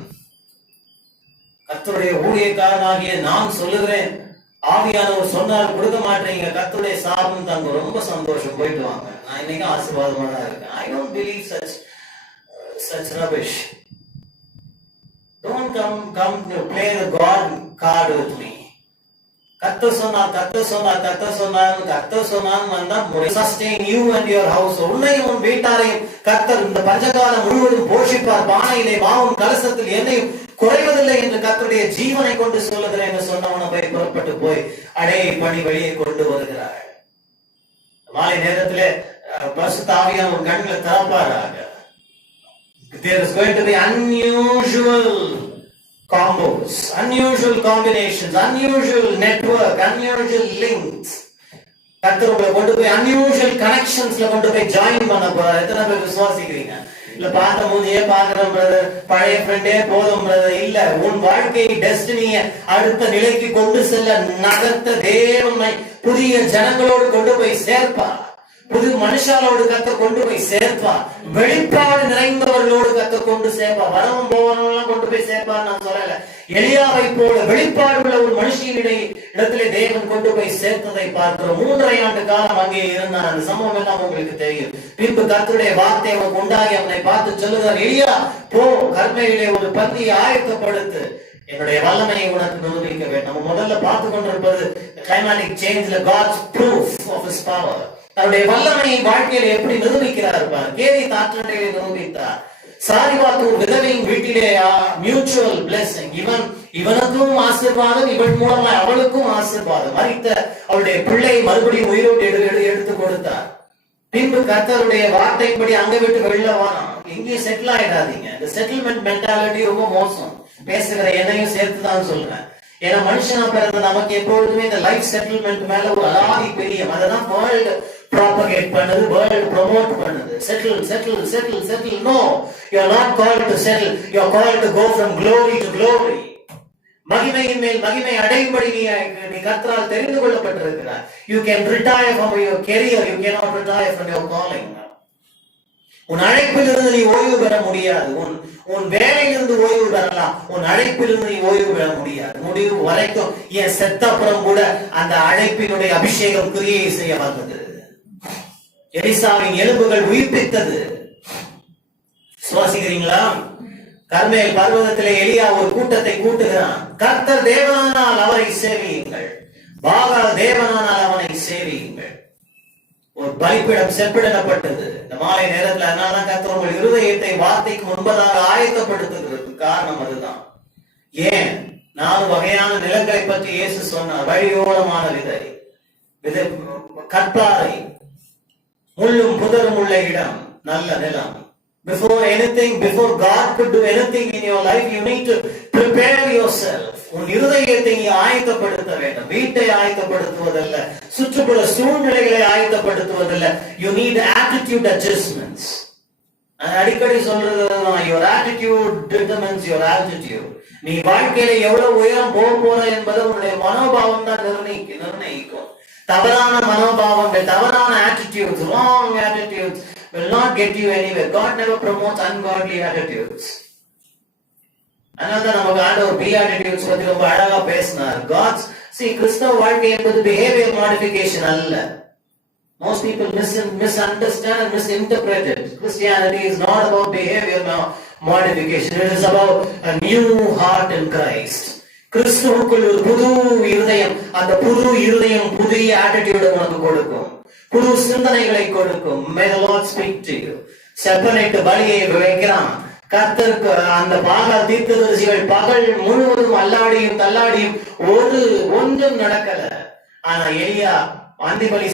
கர்த்தருடைய ஊழியக்காரனாகிய நான் சொல்லுகிறேன், ஆவியானவர் சொன்னார் கொடுக்க மாட்டீங்க, கர்த்தருடைய சாபம் தாங்க. ரொம்ப சந்தோஷம், போயிட்டு வாங்க. நான் இன்னைக்கு ஆசீர்வாதமா தான் இருக்கேன். I don't believe such rubbish. Don't come to play the God card with me. கர்த்தர் சொன்னார் வந்தா sustain you and your house. உன்னையும் உன் வீட்டாரையும் கர்த்தர் இந்த பஞ்சகாலம் முழுவதும் போஷிப்பார். பானையிலே மாவும் கலசத்தில் எண்ணெயும் குறைவதில்லை என்று கர்த்தருடைய ஜீவனை கொண்டு சொல்லுகிறேன் என்று சொன்னவன போய் புறப்பட்டு போய் அடையை பண்ணி வெளியே கொண்டு வருகிறார். மாலை நேரத்திலே பரிசுத்த ஆவியானவர் ஒரு கண்களை திறப்பாராக. There is going to be unusual combos, unusual combinations, unusual network, unusual links. கர்த்தர் உங்களை கொண்டு போய் unusual connectionsல கொண்டு போய் ஜாயின் பண்ண போறார். எத்தனை பேர் விசுவாசிக்கிறீங்க? இல்ல, பார்த்த போதே பார்க்கிறோம் பிரதர், பழைய ஃப்ரெண்டே போதும் பிரதர். இல்ல, உன் வாழ்க்கை டெஸ்டினியை அடுத்த நிலைக்கு கொண்டு செல்ல நகர்த்த தேவனை புதிய ஜனங்களோடு கொண்டு போய் சேர்ப்பார். புது மனுஷாலோடு கர்த்தர் கொண்டு போய் சேர்ப்பார். வெளிப்பாடு நிறைந்தவர்களோடு கர்த்தர் கொண்டு சேர்ப்பார். வரவும் போவனெல்லாம் கொண்டு போய் சேர்ப்பார் நான் சொல்லல. எலியாவை போல வெளிப்பாடு உள்ள ஒரு மனுஷியினுடைய இடத்திலே தேவன் கொண்டு போய் சேர்த்ததை பார்க்கிறோம். 3.5 ஆண்டு காலம் அங்கே இருந்தான். அந்த சம்பவம் எல்லாம் உங்களுக்கு தெரியும். பின்பு கர்த்தருடைய வார்த்தை அவனுக்கு உண்டாகி அவனை பார்த்து சொல்லுகிறார், எலியா போ, கர்மேலிலே ஒரு பந்தியை ஆயத்தப்படுத்து, என்னுடைய வல்லமையை உனக்கு நிரூபிக்க வேண்டும். நம்ம முதல்ல பார்த்து கொண்டிருப்பது கிளைமாட்டிக் சேஞ்ச்ல God's proof of his power. தன்னுடைய வல்லமையை வாழ்க்கையில எப்படி நிரூபிக்கிறார் பார். கேரி தாற்றண்டையை நிரூபித்தார். சாரிபாத்து விதவையின் வீட்டிலே மியூச்சுவல் பிளெஸிங். இவனுக்கும் ஆசீர்வாதம், இவன் மூலமா அவளுக்கும் ஆசீர்வாதம். மரித்த அவளுடைய பிள்ளை மறுபடியும் உயிரோடு எடுத்து கொடுத்தார். பின்பு கர்த்தருடைய வார்த்தையின்படி அங்க விட்டு வெளில வாரம். எங்கேயும் செட்டில் ஆயிடாதீங்க. இந்த செட்டில்மெண்ட் மென்டாலிட்டி ரொம்ப மோசம். பேசுகிற என்னையும் சேர்த்துதான் சொல்றேன். ஏன்னா மனுஷனா பிறந்த நமக்கு எப்பொழுதுமே இந்த லைஃப் செட்டில்மெண்ட் மேல ஒரு அலாதி பிரியம். அததான் வேர்ல்டு propagate பண்ணுது, world promote பண்ணுது. settle. No, you are not called to settle. You are called to go from glory to glory. மகிமையின் மேல் மகிமை அடையும்படி நீ கர்த்தரால் தெரிந்து கொள்ளப்பட்டிருக்கிறாய். You can retire from your career, you cannot retire from your calling. உன் அழைப்பிலிருந்து நீ ஓய்வு பெற முடியாது. உன் வேலையிலிருந்து ஓய்வு பெறலாம், உன் அழைப்பிலிருந்து நீ ஓய்வு பெற முடியாது. முடிவு வரைக்கும் என் செத்தப்புறம் கூட அந்த அழைப்பினுடைய அபிஷேகம் கிரியை செய்ய வந்தது. எலிசாவின் எலும்புகள் உயிர்ப்பித்தது. சுவாசிக்கிறீங்களா? கர்மேல் பர்வதத்திலே எலியா ஒரு கூட்டத்தை கூட்டுகிறான். கர்த்தர் தேவனானால் அவரை சேவியுங்கள், பாகால் தேவனானால் அவனை சேவியுங்கள். ஒரு பலிப்பிடம் செப்பிடப்பட்டது. இந்த மாலை நேரத்துல அதனாலதான் கர்த்தர் உங்கள் இருதயத்தை வார்த்தைக்கு முன்பதாக ஆயத்தப்படுத்துகிறது. காரணம் அதுதான். ஏன் 4 வகையான நிலங்களை பற்றி இயேசு சொன்னார். வழியோரமான விதை, கற்பாறை, முள்ளும் புதரும் உள்ள இடம், நல்ல நிலம். Before God could do anything in your life, you need to prepare yourself. உன் இருதயத்தை நீ ஆயத்தப்படுத்த வேண்டும். வீட்டை ஆயத்தப்படுத்துவதல்ல, சுற்றுப்புற சூழ்நிலைகளை ஆயத்தப்படுத்துவதல்ல. You need attitude adjustments. அடிக்கடி சொல்றதுதான், your attitude determines your altitude. நீ வாழ்க்கையில எவ்வளவு உயரம் போற என்பதை உன்னுடைய மனோபாவம் தான் நிர்ணயிக்கும். தவறான மனோபாவங்கள், தவறான attitudes, wrong attitudes will not get you anywhere. God never promotes ungodly attitudes. அதனால்தான் நமக்கு ஆண்டவர் beatitudes பத்தி ரொம்ப அழகா பேசினார். கிறிஸ்தவ வாழ்க்கை என்பது behavior modification அல்ல. Most people misunderstand and misinterpret it. Christianity is not about behavior modification. It is about a new heart in Christ. கிறிஸ்துவுக்குள் ஒரு புது இருதயம். அந்த புது இருதயம் புதிய attitude உனக்கு கொடுக்கும், புது சிந்தனைகளை கொடுக்கும். May the Lord speak to you. செப்பனேட் பலியை வைக்கிறான் கர்த்தருக்கு. அந்த பாகால் தீர்க்கதரிசிகள் பகல் முழுவதும் அல்லாடியும் தள்ளாடியும் ஒன்றும் நடக்கல. ஆனா எலியா அந்திபலி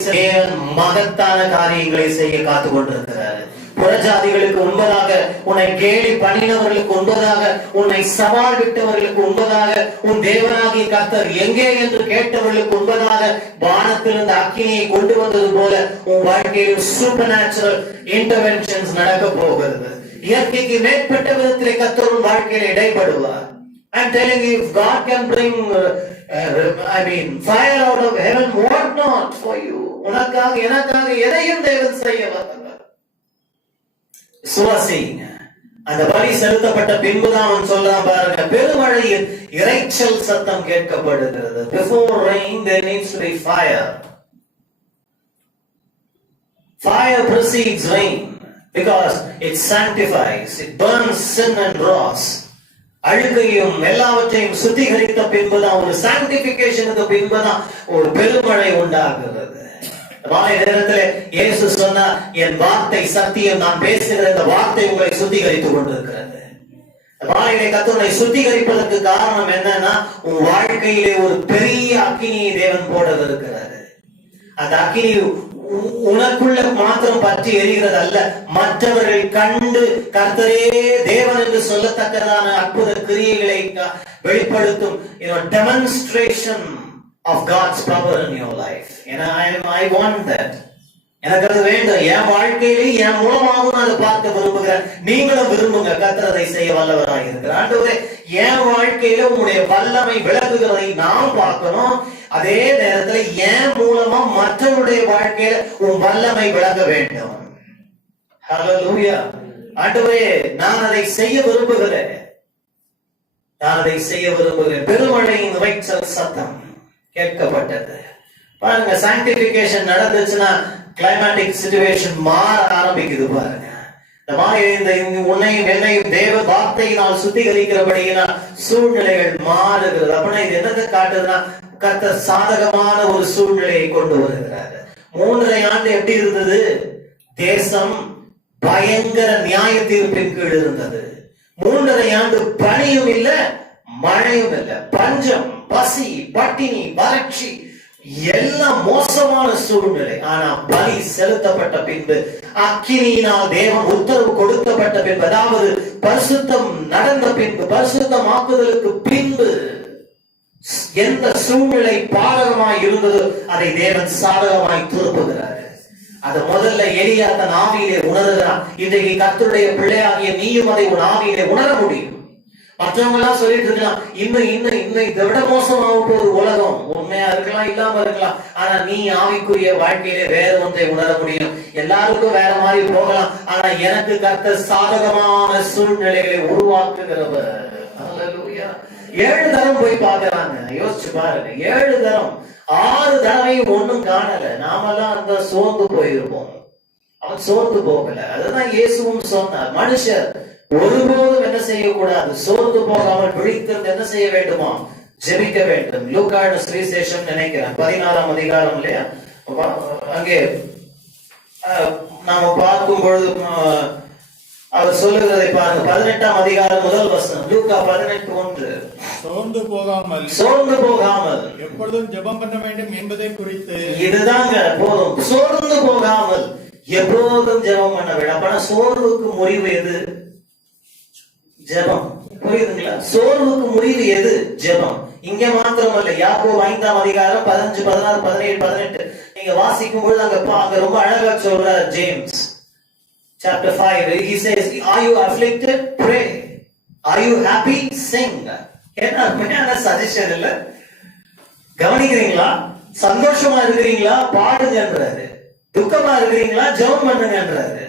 மகத்தான காரியங்களை செய்ய காத்து கொண்டிருக்கிறார். புறஜாதிகளுக்கு முன்பதாக, உன்னை கேலி பண்ணினவர்களுக்கு முன்பதாக, உன்னை சவால் விட்டவர்களுக்கு முன்பதாக, உன் தேவனாகிய கர்த்தர் எங்கே என்று கேட்டவர்களுக்கு முன்பதாக வானத்திலிருந்து அக்கினியை கொண்டு வந்தது போல உன் வாழ்க்கையில் சூப்பர் நேச்சுரல் இன்டர்வென்ஷன்ஸ் நடக்க போகிறது. இயற்கைக்கு மேற்பட்ட விதத்திலே கர்த்தர் உன் வாழ்க்கையில் இடைப்படுவார். I'm telling you, if God can bring fire out of heaven, what not for you? உனக்காக எனக்காக எதையும் தேவன் செய்ய வந்தவர். சுவாசிங்க. அந்த பலி செலுத்தப்பட்ட பின்புதான் அவன் சொல்றான் பாருங்க, பெருமழையில் இரைச்சல் சத்தம் கேட்கப்படுகிறது. Before rain there needs to be fire. Fire precedes rain because it sanctifies, it burns sin and dross. அழுகையும் எல்லாவற்றையும் சுத்திகரித்த பின்புதான், ஒரு சாங்டிபிகேஷனுக்கு பின்புதான் ஒரு பெருமழை உண்டாகிறது. வாய் நேரத்தில் இயேசு சொன்னார், என் வார்த்தை சத்தியம், நான் பேசுகிற இந்த வார்த்தை உங்களை சுத்திகரித்துக் கொண்டிருக்கிறது. வாயிலை கர்த்தரை சுத்திகரிப்பதற்கு காரணம் என்னன்னா, உன் வாழ்க்கையிலே ஒரு பெரிய அக்கினியை தேவன் போட இருக்கிறாரு. அந்த அக்கினி உனக்குள்ள மாத்திரம் பற்றி எரிகிறது அல்ல, மற்றவர்கள் கண்டு கர்த்தரே தேவன் என்று சொல்லத்தக்கதான அற்புத கிரியைகளை வெளிப்படுத்தும் demonstration of God's power in your life. And I want that. எனக்கு அது வேண்டும். என் வாழ்க்கையிலே என் மூலமாகவும் அதை பார்க்க விரும்புகிறேன். நீங்களும் விரும்புங்க. கர்த்தர் அதை செய்ய வல்லவராக இருக்கிறார். ஆண்டவரே, என் வாழ்க்கையில உங்களுடைய வல்லமை விளங்குகிறதை நாம் பார்க்கணும். அதே நேரத்தில் என் மூலமா மற்றவருடைய வாழ்க்கையில உன் வல்லமை விளங்க வேண்டும். ஹல்லேலூயா. ஆண்டவரே, நான் அதை செய்ய விரும்புகிறேன். பெருமழையின் இரைச்சல் சத்தம் கேட்கப்பட்டது. பாருங்க, சாங்டிபிகேஷன் நடந்துச்சுன்னா கிளைமேட்டிக் சிச்சுவேஷன் மாற ஆரம்பிக்குது. பாருங்க, இந்த மாதிரி உன்னையும் என்னையும் தேவ வார்த்தையினால் சுத்திகரிக்கிறபடியினால் சூழ்நிலைகள் மாறுகிறது. அப்படின்னா இது என்னத்தை காட்டுதுன்னா, கர்த்தர் சாதகமான ஒரு சூழ்நிலையை கொண்டு வருகிறார். 3.5 ஆண்டு எப்படி இருந்தது? தேசம் பயங்கர நியாய தீர்ப்பின் கீழ் இருந்தது. 3.5 ஆண்டு பனியும் இல்ல, மழையும் இல்ல, பஞ்சம், பசி, பட்டினி, வறட்சி, எல்லாம் மோசமான சூழ்நிலை. ஆனா பலி செலுத்தப்பட்ட பின்பு, அக்கினியினால் தேவன் உத்தரவு கொடுக்கப்பட்ட பின்பு, அதாவது பரிசுத்தம் நடந்த பின்பு, பரிசுத்தமாக்குதலுக்கு பின்பு எந்த சூழ்நிலை பாதகமாய் இருந்ததோ அதை தேவன் சாதகமாய் திருப்புகிறார். அது முதல்ல எலியா தன் ஆவியிலே உணர்கிறான். இன்றைக்கு கர்த்தருடைய பிள்ளையாகிய நீயும் அதை உன் ஆவியிலே உணர முடியும். மற்றவங்க எல்லாம் சொல்லிட்டு இருக்கலாம், இன்னும் இதை விட மோசமாக போது உலகம். உண்மையா இருக்கலாம், இல்லாம இருக்கலாம். ஆனா நீ ஆவிக்குரிய வாழ்க்கையிலே வேற ஒன்றை உணர முடியும். எல்லாருக்கும் வேற மாதிரி போகலாம். ஆனா எனக்கு கர்த்தர் சாதகமான சூழ்நிலைகளை உருவாக்குகிறவர். ஹல்லேலூயா. 7 தரம் போய் பாக்குறாங்க. யோசிச்சு பாருங்க, 7 தரம், 6 தடவையும் ஒண்ணும் காணல. நாமெல்லாம் அந்த சோர்ந்து போயிருப்போம். அவன் சோர்ந்து போகல. அதுதான் இயேசுவும் சொன்னார், மனுஷர் ஒருபோதும் என்ன செய்யக்கூடாது, சோர்ந்து போகாமல் விழித்திருந்து என்ன செய்ய வேண்டுமா, ஜெபிக்க வேண்டும். லூக்கா சுவிசேஷம் நினைக்கிறேன் 14ஆம் அதிகாரம் இல்லையா, அங்கே நாம பார்க்கும் பொழுது அவர் சொல்லுகிறதை பாருங்க. 18ஆம் அதிகாரம் முதல் வசனம், லூக்கா 18:1. சோர்ந்து போகாமல் எப்பொழுதும் ஜெபம் பண்ண வேண்டும் என்பதை குறித்து. இதுதாங்க போதும். சோர்ந்து போகாமல் எப்போதும் ஜெபம் பண்ண வேண்டும். அப்ப சோர்வுக்கு முறிவு எது? ஜெபம். புரியுதுங்களா? சோர்வுக்கு முறிவு எது? ஜெபம். இங்க மாத்திரமல்ல, யாக்கோபு 5ஆம் அதிகாரம் 15, 16, 17, 18 நீங்க வாசிக்கும் பொழுது அங்க ரொம்ப அழகா சொல்ற James chapter 5, he says, are you afflicted? Pray. Are you happy? Sing. என்ன சஜஷன் இல்ல? கவனிக்கிறீங்களா? சந்தோஷமா இருக்கிறீங்களா? பாடுங்கன்றாரு. துக்கமா இருக்கிறீங்களா? ஜெபம் பண்ணுங்கன்றாரு.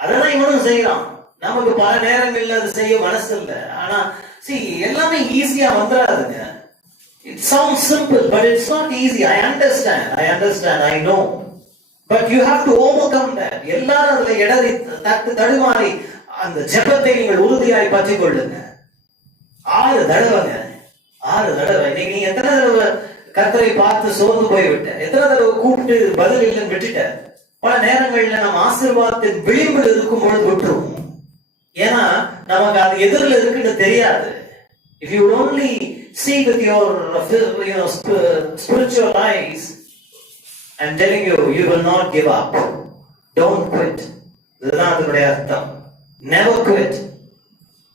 அதான் இவனும் செய்யறான். நமக்கு பல நேரங்கள்ல அது செய்ய மனசு இல்ல. ஆனா எல்லாமே ஈஸியா வந்துடாதுங்க. It sounds simple, but it's not easy. I understand, I know. But you have to overcome that. எல்லாரும் அதுல இடறி தடுமாறி அந்த ஜெபத்தை நீங்கள் உறுதியாய் பற்றிக் கொள்ளுங்க. 6 தடவைங்க. 6 தடவை. நீங்க எத்தனை தடவை கர்த்தரை பார்த்து சோர்ந்து போய்விட்ட? எத்தனை தடவை கூப்பிட்டு பதில் இல்லைன்னு விட்டுட்ட? பல நேரங்கள்ல நம்ம ஆசீர்வாதத்தின் விளிம்பில் இருக்கும் பொழுது விட்டுருவோம். ஏன்னா நமக்கு அது எதிரில் இருக்குன்னு தெரியாது. If you only see with your spiritual eyes, I'm telling you, you will not give up. Don't quit. இதுதான் அதனுடைய அர்த்தம். Never quit.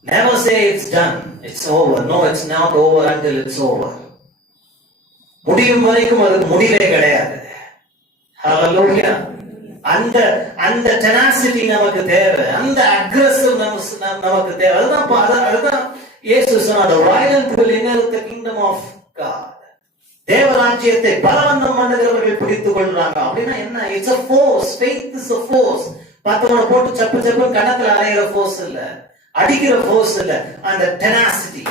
Never say it's done. It's over. No, it's not over until it's over. முடியும் வரைக்கும் அது முடிவே கிடையாது. Hallelujah. அந்த tenacity நமக்கு தேவை. அந்த aggressive நமக்கு தேவை. அதுதான் இயேசு சொன்னார், the violent will inherit the kingdom of God. தேவராஜ்யத்தை பலவந்தம் பண்ணுகிறவர்கள் பிடித்துக் கொள்றாங்க. அப்படின்னா என்ன? It's a force. Faith is a force. மத்தவனை போட்டு சப்பு கணத்துல அலைகிற force இல்ல, அடிக்கிற force இல்ல. அந்த tenacity,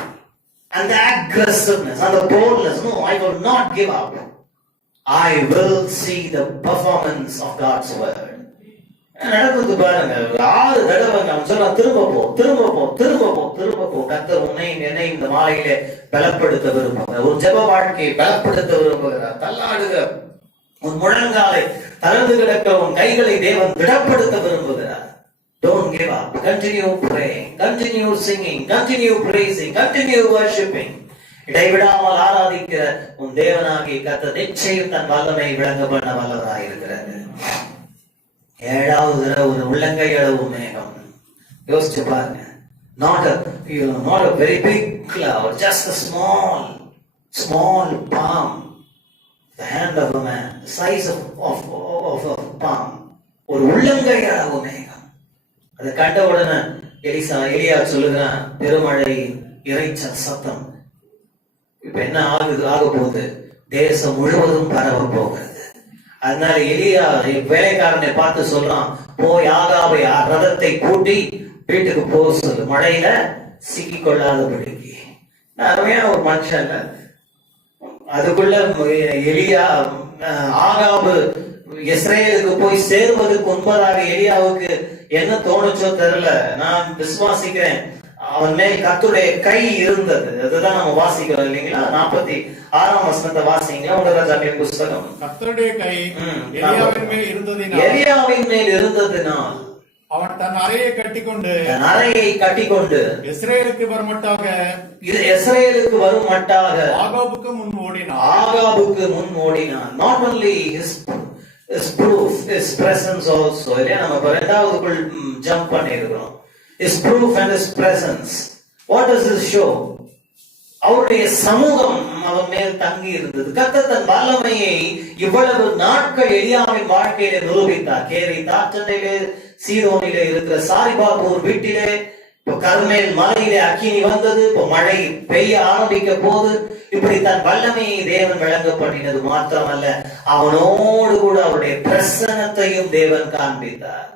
அந்த aggressiveness, அந்த boldness. No, I will not give up. I will see the performance of God's word. நடக்குது பாருங்க. 6 தடவை அவன் சொல்றான், திரும்ப போ. கர்த்தர் உன்னை என்னை இந்த மாலையிலே பலப்படுத்த விரும்புகிறார். ஒரு ஜெப வாழ்க்கையை பலப்படுத்த விரும்புகிறார். தள்ளாடுகிற உன் முழங்காலை, தளர்ந்து கிடக்கிற உன் கைகளை தேவன் திடப்படுத்த விரும்புகிறார். Don't give up. Continue praying, continue singing, continue praising, continue worshiping. இடைவிடாமல் ஆராதிக்கிற உன் தேவனாகிய கர்த்தர் நிச்சயம் தன் வல்லமை விளங்க பண்ண வல்லவராய் இருக்கிறார். 7வது ஒரு உள்ளங்கை அளவு மேகம். யோசிச்சு பாருங்க. Not a very big cloud, just a small palm, the hand of a man, the size of a palm. ஒரு உள்ளங்கை அளவு மேகம். அதை கண்ட உடனே எலியா சொல்லுகிறான், பெருமழை இறைச்சல் சத்தம். இப்ப என்ன ஆக போகுது? தேசம் முழுவதும் பரவ போகிறது. அதனால எலியா வேலைக்காரனை பார்த்து சொல்றான், போய் ஆகாபை ரதத்தை கூட்டி வீட்டுக்கு போக சொல்லு, மழையில சிக்கி கொள்ளாதபடிக்கு. அருமையான ஒரு மனுஷன். அதுக்குள்ள எலியா ஆகாபு இஸ்ரேலுக்கு போய் சேருவதற்கு முன்பதாக எலியாவுக்கு என்ன தோணுச்சோ தெரியல. நான் விசுவாசிக்கிறேன் அவன் மேல் கர்த்தருடைய கை இருந்தது. அதுதான் நம்ம வாசிக்கிறோம் இல்லைங்களா? 46ஆம் வசனத்தை வாசிங்க. ராஜாக்களின் புஸ்தகம். கர்த்தருடைய கை எலியாவின் மேல் இருந்ததினால் அவன் தன் அறையை கட்டிக்கொண்டு இஸ்ரேலுக்கு வரும் மட்டாக ஆகாபுக்கு முன் ஓடினான். Not only his proof, his presence also. நம்ம 2வதுக்குள் ஜம்ப் பண்ணிருக்கிறோம். His proof and his presence. What does this show? அவருடைய சமூகம் அவன் மேல் தங்கி இருந்தது. கர்த்தர் தன் வல்லமையை இவ்வளவு நாட்கள் எலியாவின் வாழ்க்கையிலே நிரூபித்தார். கேரி தாற்றண்டையிலே, சீதோனிலே இருக்கிற சாரிபாபூர் வீட்டிலே, இப்ப கர்மேல் மலையிலே அக்கினி வந்தது, இப்ப மழை பெய்ய ஆரம்பிக்க போது. இப்படி தன் வல்லமையை தேவன் விளங்க பண்ணினது மாத்திரமல்ல, அவனோடு கூட அவருடைய பிரசன்னத்தையும் தேவன் காண்பித்தார்.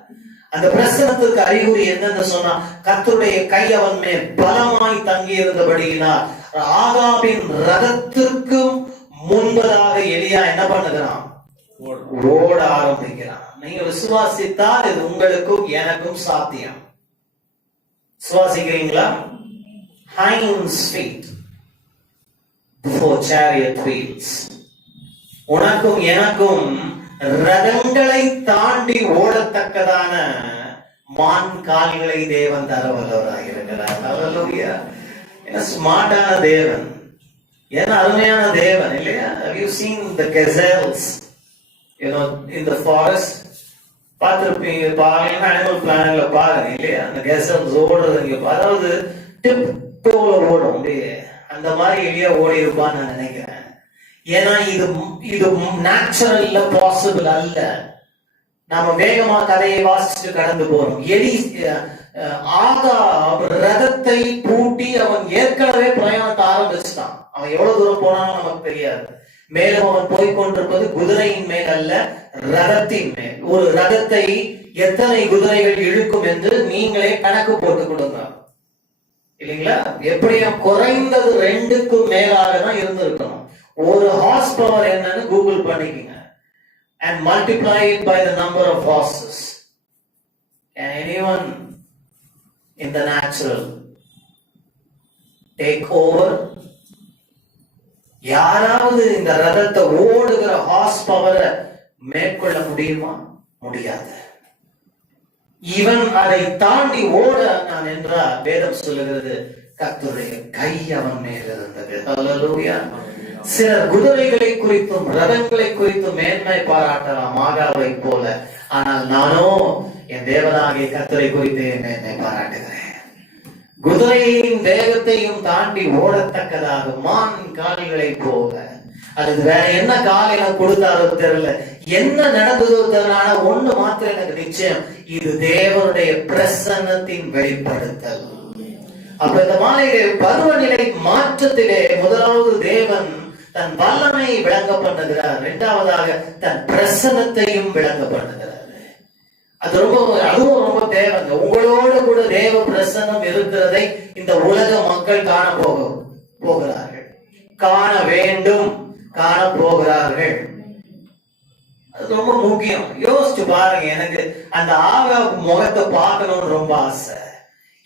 அந்த பிரசனத்திற்கு அறிகுறி என்னன்னு சொன்னா, கர்த்தருடைய கை அவன் மேல் பலமாய் தங்கி இருந்தபடியினால் ஆகாபின் ரதத்திற்கும் முன்பதாக எலியா என்ன பண்ணுகிறான்? ஓட ஆரம்பிக்கிறான். நீங்க விசுவாசித்தால் இது உங்களுக்கும் எனக்கும் சாத்தியம். விசுவாசிக்கிறீங்களா? Hinds feet before chariot wheels. உனக்கும் எனக்கும் ரதங்களை தாண்டி ஓடத்தக்கதான மான் கால்களை தேவன் தர வல்லவராக இருக்கிறார். ஹல்லேலூயா. ஸ்மார்ட்டான தேவன், ஏன்னா அருமையான தேவன் இல்லையா? Have you seen the gazelles, in the forest? பார்த்திருப்பீங்க, பாருங்க, அனிமல் பிளானட்ல பாருங்க இல்லையா? அந்த கெசல்ஸ் ஓடுறது இங்க, அதாவது டிப் டோல ஓடும் அப்படியே, அந்த மாதிரி எளியா ஓடி இருப்பான்னு நான் நினைக்கிறேன். ஏன்னா இது நேச்சுரல்ல பாசிபிள் அல்ல. நாம வேகமா கதையை வாசிச்சுட்டு கடந்து போறோம். ஆகாப் ரதத்தை பூட்டி அவன் ஏற்கனவே பிரயாணத்தை ஆரம்பிச்சுட்டான். அவன் எவ்வளவு தூரம் போனாலும் நமக்கு தெரியாது. மேலும் அவன் போய்கொண்டிருப்பது குதிரையின் மேல் அல்ல, ரதத்தின் மேல். ஒரு ரதத்தை எத்தனை குதிரைகள் இழுக்கும் என்று நீங்களே கணக்கு போட்டு கொடுங்க இல்லைங்களா? எப்படியும் குறைந்தது 2க்கும் மேலாக தான் இருந்திருக்கணும். ஒரு ஹார்ஸ் பவர் என்னன்னு கூகுள் பண்ணிக்கங்க and multiply it by the number of horses. Can anyone in the natural take over? யாராவது இந்த ரதத்தை ஓடுகிற ஹார்ஸ் பவரை மேற்கொள்ள முடியுமா? முடியாது. இவன் அதை தாண்டி ஓட நான் என்றால் வேதம் சொல்லுகிறது கர்த்தருடைய கை அவன் மேல் இருந்தது. ஹல்லேலூயா. சிலர் குதிரைகளை குறித்தும் ரதங்களை குறித்தும் மேன்மை பாராட்டலாம் ஆகாவை போல. ஆனால் நானோ என் தேவனாகிய கர்த்தரை குறித்து மேன்மை பாராட்டுகிறேன். குதிரையின் வேகத்தையும் தாண்டி ஓடத்தக்கதாக மான் கால்களை போக, அது வேற என்ன கால் எனக்கு கொடுத்தாரோ தெரியல, என்ன நடந்ததோ தெரியல. ஆனா ஒண்ணு மாத்திரம் எனக்கு நிச்சயம், இது தேவனுடைய பிரசன்னத்தின் வெளிப்படுத்தல். அப்ப இந்த மாலையிலே பருவநிலை மாற்றத்திலே முதலாவது தேவன் தன் வல்லமை விளங்க பண்ணுகிறார், இரண்டாவதாக தன் பிரசன்னத்தையும் விளங்க பண்ணுகிறார். அதுவும் ரொம்ப தேவைங்க. உங்களோட கூட தேவ பிரசன்னம் இருக்கிறதை இந்த உலக மக்கள் காண போகிறார்கள், காண வேண்டும், காண போகிறார்கள். அது ரொம்ப முக்கியம். யோசிச்சு பாருங்க, எனக்கு அந்த ஆகாப் முகத்தை பார்க்கணும்னு ரொம்ப ஆசை.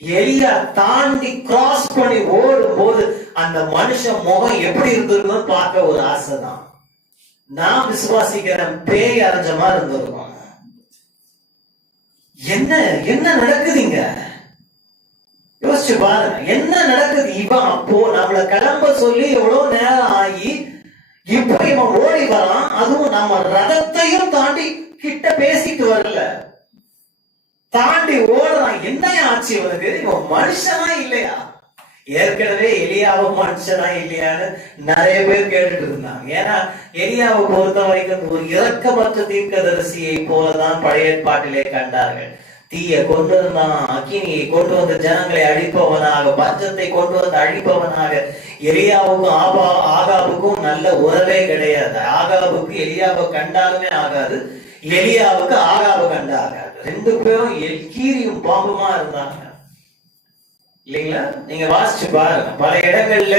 எலியா தாண்டி கிராஸ் பண்ணி ஓடும் போது அந்த மனுஷன் முகம் எப்படி இருந்திருக்குன்னு பார்க்க ஒரு ஆசை தான். நான் விசுவாசிக்கிறேன், பேய் அரைஞ்ச மாதிரி இருந்திருக்கும். என்ன நடக்குதுங்க? யோசிச்சு பாருங்க, என்ன நடக்குது? இவன் அப்போ நம்மள கிளம்ப சொல்லி எவ்வளவு நேரம் ஆகி இப்ப இவன் ஓடி வரான். அதுவும் நம்ம ரதத்தையும் தாண்டி கிட்ட பேசிட்டு வரல, தாண்டி ஓடுறான். என்ன ஆச்சு இவனுக்கு? இவன் மனுஷனா இல்லையா? ஏற்கனவே எலியாவும் மனுஷனா இல்லையான்னு நிறைய பேர் கேட்டுட்டு இருந்தாங்க. ஏன்னா எலியாவை பொறுத்த வரைக்கும் ஒரு இரக்கமற்ற தீர்க்கதரிசியை போலதான் பழைய ஏற்பாட்டிலே கண்டார்கள். தீய கொண்டு வந்தான், அக்கினியை கொண்டு வந்து ஜனங்களை அழிப்பவனாக, பஞ்சத்தை கொண்டு வந்து அழிப்பவனாக. எலியாவுக்கும் ஆகாவுக்கும் நல்ல உறவே கிடையாது. ஆகாவுக்கு எலியாவை கண்டாலுமே ஆகாது, எலியாவுக்கு ஆகாவை கண்ட ஆகாது. 2 பேரும் கீரியும் பாம்புமா இருந்தாங்க இல்லைங்களா? நீங்க வாசிச்சு பாருங்க. பல இடங்கள்ல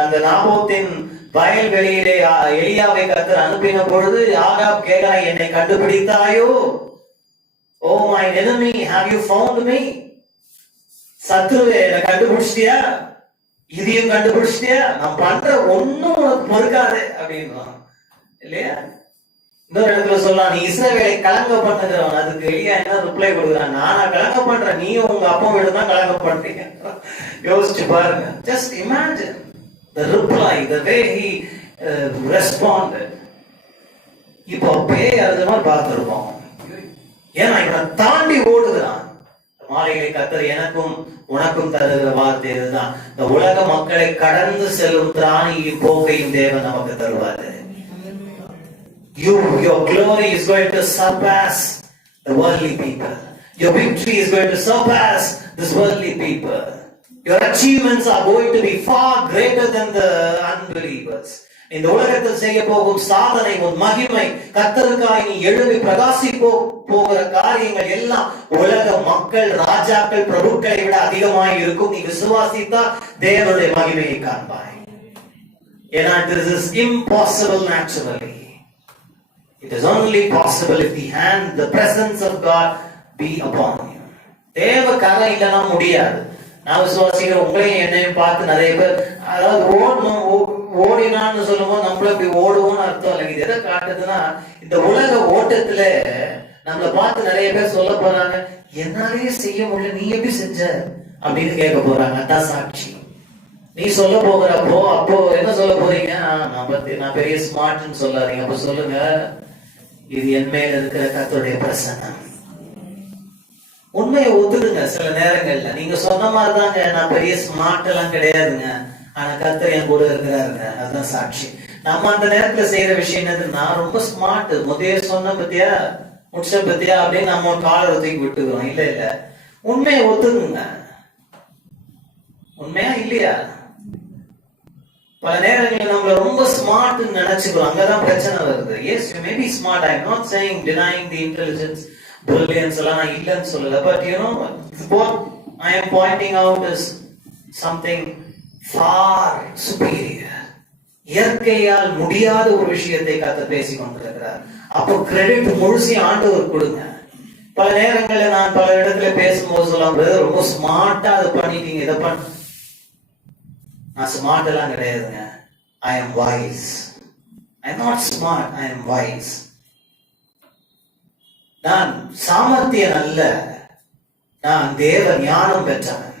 அந்த நாபோத்தின் வயல்வெளியிலே எலியாவை கர்த்தர் அனுப்பின பொழுது ஆகாப் கேட்கிறான், என்னை கண்டுபிடித்தாயோ? Oh my enemy, have you found me? சத்ருவே, என்னை கண்டுபிடிச்சிட்டியா? இதையும் கண்டுபிடிச்சிட்டியா? நான் பண்ற ஒண்ணும் உனக்கு பொறுக்காது அப்படின்றான் இல்லையா? இன்னொரு இடத்துல சொல்லலாம், நீ இஸ்ரவேலை கலங்க பண்ணுகிறவன். அதுக்கு எலியா என்ன ரிப்ளை கொடுக்குறான்? நானா கலங்க பண்றேன், நீயும் உங்க அப்பா வீடு தான் கலங்க பண்றீங்க. யோசிச்சு பாருங்க. Just imagine the reply, the way he responded. இப்போ பேய் அறிஞ்ச மாதிரி பார்த்திருப்போம். ஏன்னா இவனை தாண்டி ஓடுகிறான். மாலைகளை கர்த்தர் எனக்கும் உனக்கும் தருகிற வார்த்தை இதுதான். இந்த உலக மக்களை கடந்து செல்லும் திராணியின் போக்கையும் தேவன் நமக்கு தருவாரு. Your glory is going to surpass the worldly people. Your victory is going to surpass this worldly people. Your achievements are going to be far greater than the unbelievers. இந்த உலகத்தில் செய்ய போகும் சாதனை, உன் மகிமை, கர்த்தருக்காய் நீ எழும்பி பிரகாசி போகிற காரியங்கள் எல்லாம் உலக மக்கள், ராஜாக்கள், பிரபுக்களை விட அதிகமாய் இருக்கும். நீ விசுவாசித்தா தேவனுடைய மகிமையை காண்பாய். ஏன்னா this is impossible naturally. It is only possible if the presence of God be upon you. தேவ கரை இல்லைன்னா முடியாது. நான் விசுவாசிக்கிற உங்களையும் என்னையும் பார்த்து நிறைய பேர், அதாவது ஓடினான்னு சொல்லும்போது நம்மள இப்படி ஓடுவோம்னு அர்த்தம் இல்லை. இது எதை காட்டுதுன்னா, இந்த உலக ஓட்டத்துல நம்மளை பார்த்து நிறைய பேர் சொல்ல போறாங்க, என்னாலே செய்ய முடியல, நீ எப்படி செஞ்ச அப்படின்னு கேட்க போறாங்க. அதான் சாட்சி. நீ சொல்ல போகிறப்போ அப்போ என்ன சொல்ல போறீங்க? நான் பெரிய ஸ்மார்ட்னு சொல்லாதீங்க. அப்ப சொல்லுங்க, இது என் மேல இருக்கிற கர்த்தருடைய பிரசன்னம். உண்மையை ஒத்துடுங்க. சில நேரங்கள்ல நீங்க சொன்ன மாதிரிதாங்க, நான் பெரிய ஸ்மார்ட் எல்லாம் கிடையாதுங்க, ஆனா கர்த்தர் என் கூட இருக்கிறாருங்க, அதுதான் சாட்சி. நம்ம அந்த நேரத்துல செய்யற விஷயம் என்னது? நான் ரொம்ப ஸ்மார்ட், முதல்ல சொன்ன பத்தியா முடிச்ச பத்தியா அப்படின்னு நம்ம காலரை தூக்கி விட்டுக்கிறோம். இல்ல இல்ல, உண்மையை ஒத்துக்குங்க. உண்மையா இல்லையா? பல நேரங்களில் நம்மள ரொம்ப ஸ்மார்ட் நினைச்சுக்கிறோம். அங்கதான் பிரச்சனை வருது. Yes, you may be smart. I am not saying denying the intelligence, brilliance எல்லாம் நான் இல்லைன்னு சொல்லல. But you know what I am pointing out is something far superior. இயற்கையால் முடியாத ஒரு விஷயத்தை கர்த்தர் பேசிக் கொண்டிருக்கிறார். அப்போ கிரெடிட் முழுசையும் ஆண்டவர் கொடுங்க. பல நேரங்களில் நான் பல இடத்துல பேசும்போது சொல்லுவாங்க, ரொம்ப ஸ்மார்ட்டா அதை பண்ணிட்டீங்க, இதை பண்ண. நான் ஸ்மார்ட் எல்லாம் கிடையாதுங்க. I am wise. I am not smart, I am wise. நான் சாமர்த்தியன் அல்ல, நான் தேவ ஞானம் பெற்றவன்.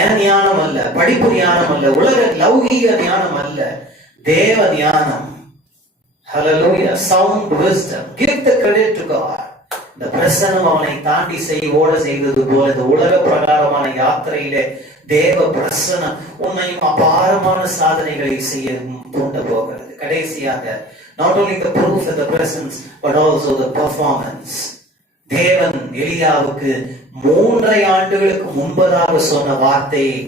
ஏன் ஞானம் அல்ல, படிப்பு ஞானம் அல்ல, உலக லௌகீக ஞானம் அல்ல, தேவ ஞானம். Hallelujah, sound wisdom. Give the credit to God. இந்த பிரசன்னம் அவனை தாண்டி ஓட செய்தது போல இந்த உலக பிரகாரமான யாத்திரையிலே தேவ பிரசன்னம் உன்னையும் அபாரமான சாதனைகளை செய்ய தூண்ட போகிறது. கடைசியாக, not only the proof and the presence but also the performance. தேவன் எலியாவுக்கு 3 ஆண்டுகளுக்கு முன்பதாக சொன்ன வார்த்தையை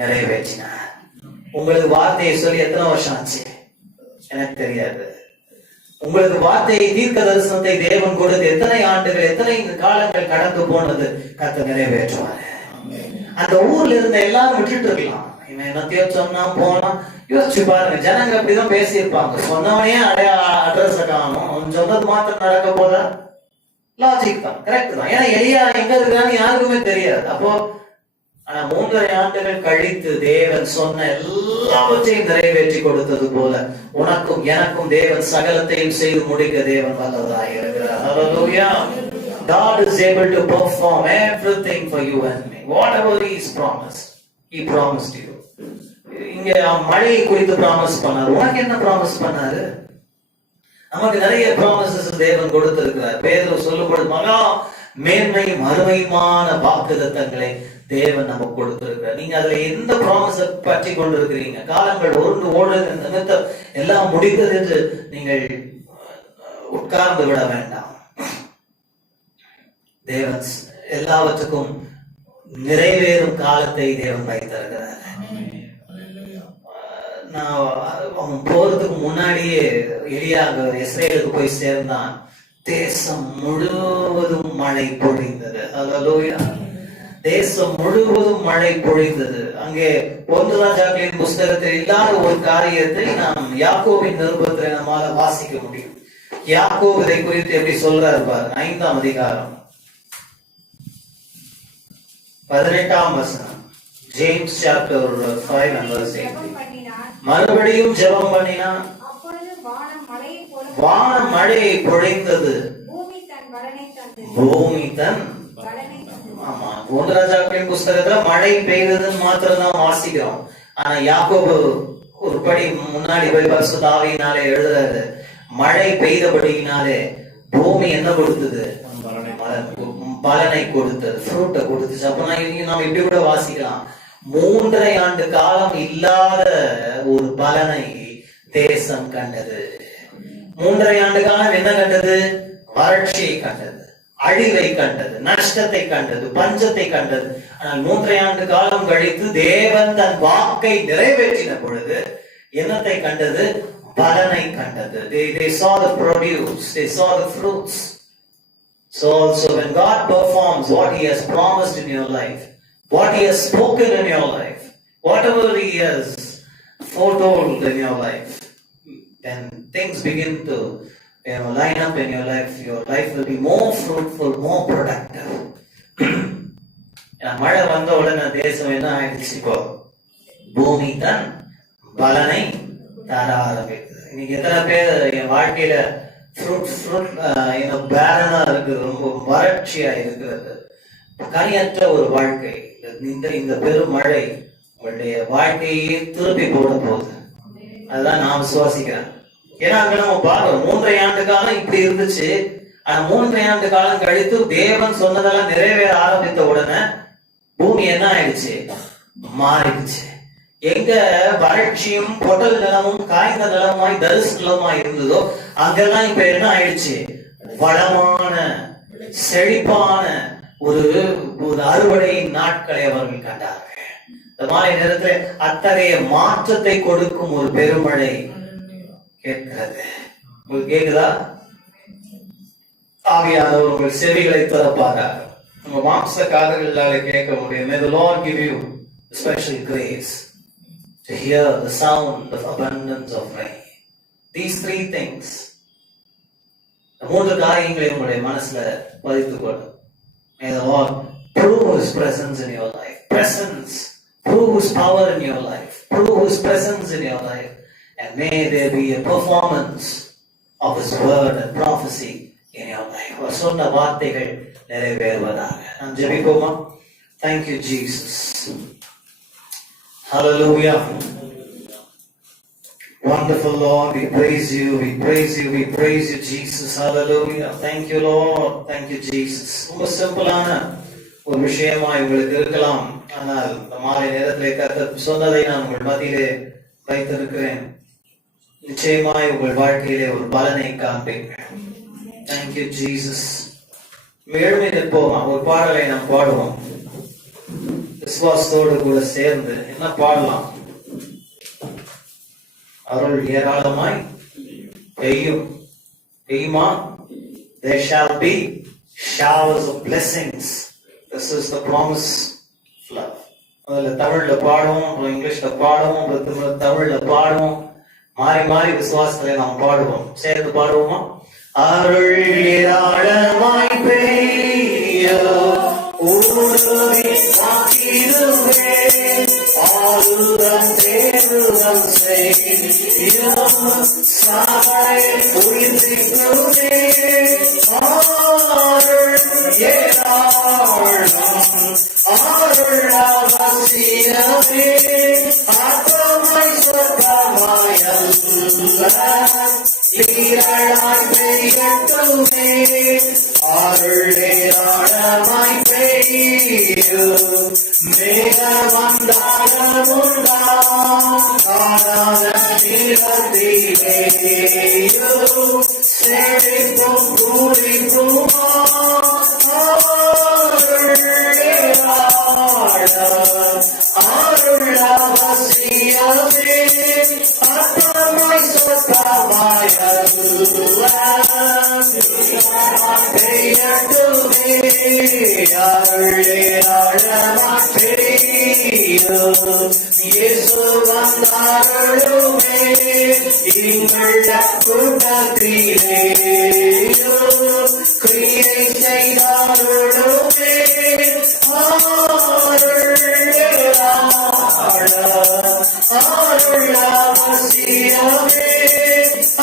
நிறைவேற்றினார். உங்களுக்கு வார்த்தையை சொல்லி எத்தனை வருஷம் ஆச்சு எனக்கு தெரியாது. உங்களுக்கு வார்த்தையை, தீர்க்க தரிசனத்தை தேவன் கொடுத்து எத்தனை ஆண்டுகள், எத்தனை காலங்கள் கடந்து போனது கர்த்தர் நிறைவேற்றுவார். அந்த ஊர்ல இருந்த எல்லாரும் விட்டுட்டு இருக்கலாம். இவன் என்னத்தையோ சொன்னா போனா, யோசிச்சு பாருங்க, ஜனங்க அப்படிதான் பேசியிருப்பாங்க. சொன்னவனே அட்ரஸ் காணும், அவன் சொன்னது மாத்திரம் நடக்க போதா? லாஜிக் தான், கரெக்ட் தான். ஏன்னா எலியா எங்க இருக்கான்னு யாருக்குமே தெரியாது. அப்போ ஆனா 3.5 ஆண்டுகள் கழித்து தேவன் சொன்ன எல்லாவற்றையும் நிறைவேற்றி கொடுத்தது போல உனக்கும் எனக்கும் தேவன் சகலத்தையும் செய்து முடிக்க தேவன் வல்லவராய் இருக்கிறார். Hallelujah. God is able to perform everything for you and me. Whatever he is promised, he promised you. இங்க மழையை குறித்து ப்ராமிஸ் பண்ணாரு. உனக்கு என்ன ப்ராமிஸ் பண்ணாரு? நமக்கு நிறைய ப்ராமிசஸ் தேவன் கொடுத்திருக்கிறார். பேதுரு சொல்லும்போது மகா மேன்மை மறுமையுமான வாக்குத்தத்தங்களை தேவன் நமக்கு கொடுத்திருக்கிறார். நீங்க அதுல எந்த ப்ராமிஸை பற்றி கொண்டிருக்கிறீங்க? காலங்கள் ஓடுகிற நிமித்தம் எல்லாம் முடிந்தது என்று நீங்கள் உட்கார்ந்து விட வேண்டாம். தேவன் எல்லாவற்றுக்கும் நிறைவேறும் காலத்தை தேவன் வைத்திருக்கிறார். நான் அவன் போறதுக்கு முன்னாடியே எலியா இஸ்ரேலுக்கு போய் சேர்ந்தான். தேசம் முழுவதும் மழை பொழிந்தது. அல்லேலூயா. தேசம் முழுவதும் மழை பொழிந்தது. அங்கே 1 ராஜாக்களின் புஸ்தகத்தில் இல்லாத ஒரு காரியத்தை நாம் யாக்கோபின் நிருபத்தில் நம்மால வாசிக்க முடியும். யாக்கோபு இதை குறித்து எப்படி சொல்றாரு பாருங்க. 5ஆம் அதிகாரம் 18ஆம் வசனம். James chapter 5 and verse 8. மறுபடியும் ஜெபம் பண்ணினான். வானம் மழையை பொழிந்தது. பூமி தன் ஆமா 1 ராஜாக்களின் புஸ்தகத்துல மழை பெய்ததுன்னு மாத்திரம் தான் வாசிக்கிறோம். ஆனா யாக்கோபு ஒரு படி முன்னாடி போய் பரிசுத்த ஆவியினாலே எழுதுறாரு. மழை பெய்தபடியினாலே பூமி என்ன கொடுத்தது? பலனை கொடுத்தது, ஃப்ரூட்டை கொடுத்துச்சு. அப்ப நாம் இப்படி கூட வாசிக்கலாம், 3.5 ஆண்டு காலம் இல்லாத ஒரு பலனை தேசம் கண்டது. 3.5 ஆண்டு காலம் என்ன கண்டது? வறட்சியை கண்டது, அழிவை கண்டது, நஷ்டத்தை கண்டது, பஞ்சத்தை கண்டது. ஆனால் 3.5 ஆண்டு காலம் கழித்து தேவன் தன் வாக்கை நிறைவேற்றின பொழுது என்னத்தை கண்டது? பலனை கண்டது. They saw the produce, they saw the fruits. So also when God performs what he has promised in your life, what he has spoken in your life, whatever he has foretold in your life, then things begin to line up in your life. Your life will be more fruitful, more productive. மழை வந்த உடனே தேசம் என்ன ஆயிடுச்சு? இப்போ பூமி தான் பலனை தர ஆரம்பிக்குது. இன்னைக்கு எத்தனை பேர் என் வாழ்க்கையில பேரனா இருக்குது, ரொம்ப வறட்சியா இருக்கிறது, கனியற்ற ஒரு வாழ்க்கை. இந்த பெருமழை உங்களுடைய வாழ்க்கையே திருப்பி போட போகுது. அதுதான் நான் விசுவாசிக்கிறேன். ஏன்னா அங்க நம்ம பார்க்கிறோம் 3.5 ஆண்டு காலம் இப்படி இருந்துச்சு. ஆனா 3.5 ஆண்டு காலம் கழித்து தேவன் சொன்னதெல்லாம் நிறைவேற ஆரம்பித்த உடனே பூமி என்ன ஆயிடுச்சு? மாறிடுச்சு. எங்க வறட்சியும் பொட்டல் நிலமும் காய்ந்த நிலமாய் தரிசு நிலமாய் இருந்ததோ அங்கெல்லாம் இப்ப என்ன ஆயிடுச்சு? வளமான செழிப்பான ஒரு அறுவடையின் நாட்களை அவர்கள் கண்டார்கள். இந்த மாலை நேரத்தில் அத்தகைய மாற்றத்தை கொடுக்கும் ஒரு பெருமழை கேட்கிறது. உங்களுக்கு கேக்குதா? ஆவியானவர் உங்கள் செவிகளை திறப்பாராக. உங்க மாம்ச காதுகளால கேட்க முடியும். May the Lord give you special grace to hear the sound of abundance of rain. These 3 things, the 3 காரியங்களை உங்களுடைய மனசுல பதித்துக் கொள்ளும். May the Lord prove His presence in your life. Presence. Prove His power in your life. Prove His presence in your life. And may there be a performance of His word and prophecy in your life. அவர் சொன்ன வார்த்தைகள் நிறைவேறுவதாக. நாம் ஜெபிப்போமா? Thank you, Jesus. Hallelujah. Wonderful Lord, we praise you, we praise you, we praise you, Jesus. Hallelujah. Thank you, Lord. Thank you, Jesus. ரொம்ப சிம்பிளான ஒரு விஷயமா உங்களுக்கு இருக்கலாம். ஆனால் இந்த மாலை நேரத்திலே கர்த்தர் சொன்னதை நான் உங்கள் மத்தியிலே வைத்திருக்கிறேன். நிச்சயமாய் உங்கள் வாழ்க்கையிலே ஒரு பலனை காண்பீர்கள். Thank you, Jesus. எழுந்து நிற்போமா? ஒரு பாடலை நாம் பாடுவோம். விசுவாசத்தோடு கூட சேர்ந்து என்ன பாடலாம்? அருள் ஏராளமாய் பெய்யும். பெய்யுமா? There shall be showers of blessings. This is the promise of love. முதல்ல தமிழ்ல பாடுவோம், அப்புறம் இங்கிலீஷ்ல பாடுவோம், அப்புறம் தமிழ்ல பாடுவோம். மாறி மாறி விசுவாசத்துல நாம் பாடுவோம். சேர்ந்து பாடுவோமா? அருள் ஏராளமாய் பெய்யும், ஊடுருவி காத்திடுவே, ஆளுதம் தேடுதம் செய்யும், சாயை புரிந்திடுவே. அருள் ஏராளம், அருள் அவசியமே, ஆத்மாய் சொர்க்கமாயல்ல, ஈரளாய் பெய்யட்டுமே. அருள் ஏராளமாய் பெய்யும், மேக வந்தாரமுண்டாம், காணாத நிலத்திலேயும் செழிப்பும் பூரிப்புமா. அருள் அவசியமே, ஆத்மாய் சொர்க்கமாயல்ல, பெய்யட்டுமே. அருள் ஏராளமாய் பெய்யும், இயேசு வந்தாருளுமே, எங்கள் கூட்டத்திலேயும் கிரியை செய்தாருளுமே. அருள் அவசியமே,